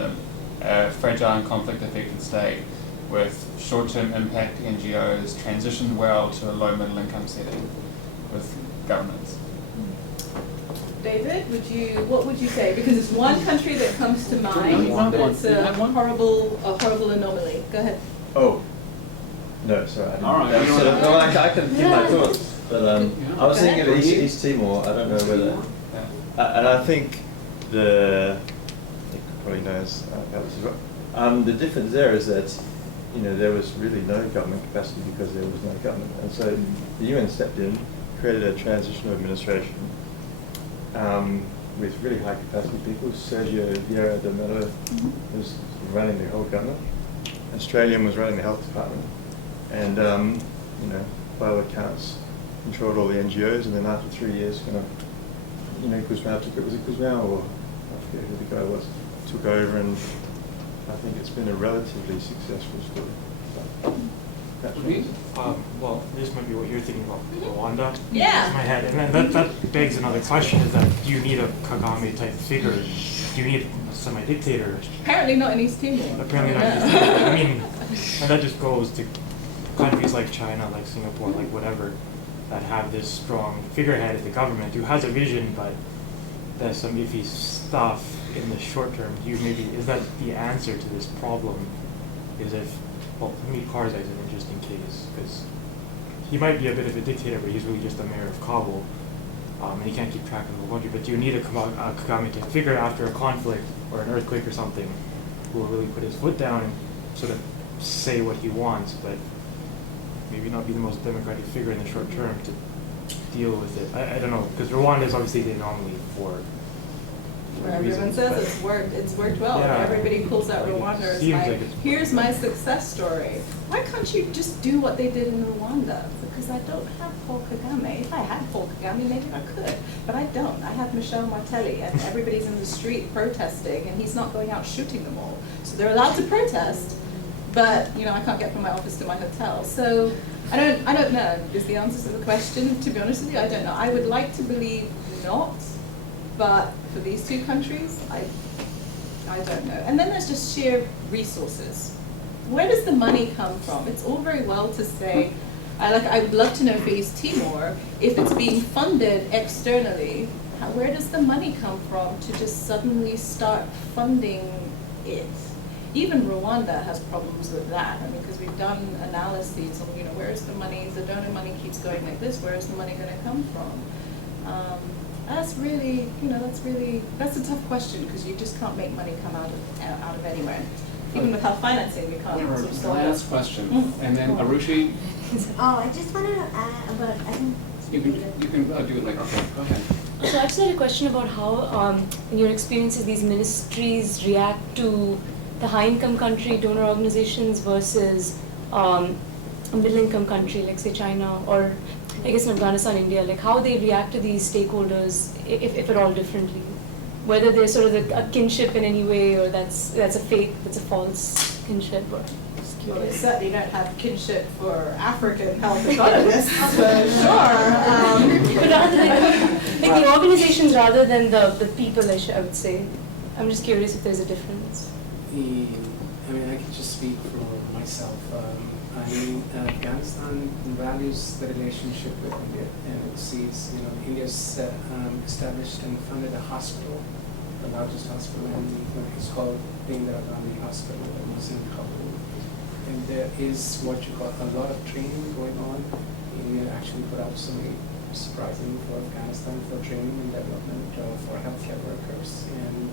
a fragile and conflict-affected state with short-term impact NGOs transitioned well to a low middle income setting with governments? David, what would you say? Because it's one country that comes to mind, but it's a horrible anomaly. Go ahead. Oh, no, sorry. I didn't. All right. No, I can give my thoughts, but I was thinking of East Timor. I don't know whether, and I think you probably knows as well. The difference there is that there was really no government capacity because there was no government, and so the UN stepped in, created a transitional administration with really high capacity people. Sergio Vieira de Mello was running the whole government. Australian was running the health department, and by all accounts, controlled all the NGOs. And then after 3 years, Guzmão took it. Was it Guzmão or I forget who the guy was? Took over, and I think it's been a relatively successful story. Well, this might be what you're thinking about, Rwanda. Yeah. In my head, and then that begs another question: is that do you need a Kagame type figure? Do you need a semi-dictator? Apparently not in East Timor. Apparently not in East Timor. I mean, and that just goes to countries like China, like Singapore, like whatever, that have this strong figurehead at the government who has a vision, but there's some iffy stuff in the short term. Is that the answer to this problem? Well, to me, Karzai is an interesting case because he might be a bit of a dictator, but he's really just the mayor of Kabul, and he can't keep track of the whole country. But you need a Kagame type figure after a conflict or an earthquake or something who will really put his foot down and sort of say what he wants, but maybe not be the most democratic figure in the short term to deal with it. I don't know, because Rwanda is obviously the anomaly for Where everyone says it's worked well. Yeah. Everybody pulls out Rwanda as here's my success story. Why can't you just do what they did in Rwanda? Because I don't have Paul Kagame. If I had Paul Kagame, maybe I could, but I don't. I have Michel Martelly, and everybody's in the street protesting, and he's not going out shooting them all. So they're allowed to protest, but I can't get from my office to my hotel. So I don't know is the answer to the question. To be honest with you, I don't know. I would like to believe not. But for these two countries, I don't know. And then there's just sheer resources. Where does the money come from? It's all very well to say, I would love to know for East Timor, if it's being funded externally, where does the money come from to just suddenly start funding it? Even Rwanda has problems with that. I mean, because we've done analyses on, where is the money? The donor money keeps going like this. Where is the money going to come from? That's really, that's a tough question because you just can't make money come out of anywhere. Even without financing, you can't. Last question, and then Arushi. I just wanted to add about, I think. You can do it later. Okay, go ahead. So I just had a question about how, in your experiences, these ministries react to the high-income country donor organizations versus a middle-income country, like say China, or I guess in Afghanistan, India, like how they react to these stakeholders, if at all differently. Whether there's sort of a kinship in any way, or that's a fake, that's a false kinship. Or well, they certainly don't have kinship for African health economists, for sure. But rather like the organizations rather than the people, I would say. I'm just curious if there's a difference. I mean, I can just speak for myself. Afghanistan values the relationship with India, and it sees, India's established and funded a hospital, the largest hospital it's called the Indira Gandhi Hospital, and it's in Kabul. And there is what you call a lot of training going on. India actually put out something surprising for Afghanistan for training and development for healthcare workers and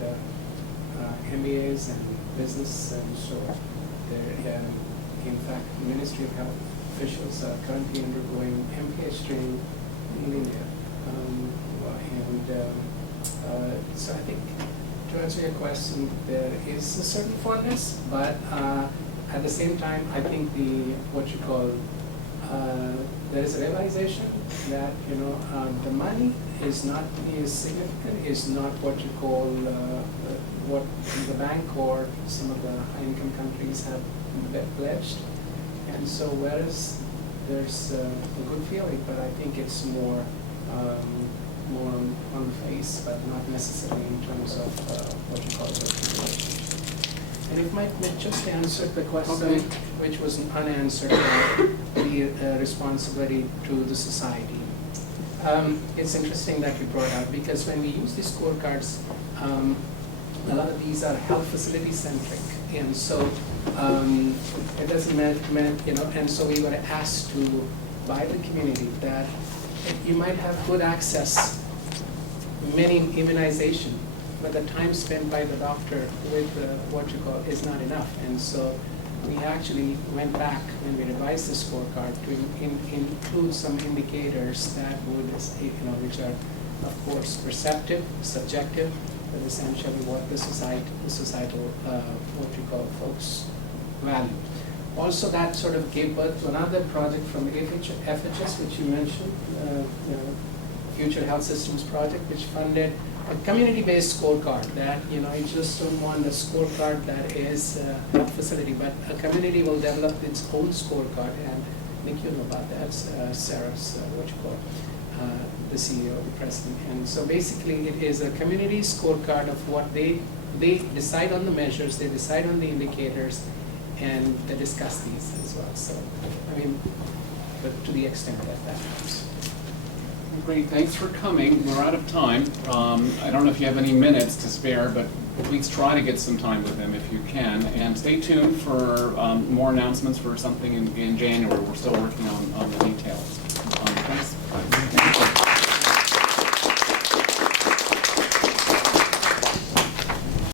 MBAs and business, and so there. In fact, Ministry of Health officials are currently undergoing MPH training in India. So I think, to answer your question, there is a certain fondness, but at the same time, I think there is a realization that, the money is not as significant, is not what you call what the bank or some of the high-income countries have pledged. And so whereas there's a good feeling, but I think it's more more on the face, but not necessarily in terms of what you call working relationship. And if Mike may just answer the question, Okay. which was unanswered, about the responsibility to the society. It's interesting that you brought up, because when we use these scorecards, a lot of these are health facility centric, and so it doesn't mean, you know, and so we were asked to, by the community, that you might have good access, many immunization, but the time spent by the doctor with what you call is not enough. And so we actually went back when we revised the scorecard to include some indicators that would, you know, which are of course perceptive, subjective, but essentially what the societal what you call folks value. Also, that sort of gave birth to another project from FHS, which you mentioned, Future Health Systems Project, which funded a community-based scorecard that, you know, you just don't want a scorecard that is a health facility, but a community will develop its own scorecard. And Nick, you know about that, Sarah's, the CEO, the president. And so basically it is a community scorecard of what they decide on the measures, they decide on the indicators, and they discuss these as well. So, I mean, but to the extent that that helps. Great, thanks for coming. We're out of time. I don't know if you have any minutes to spare, but please try to get some time with them if you can. And stay tuned for more announcements for something in January. We're still working on the details.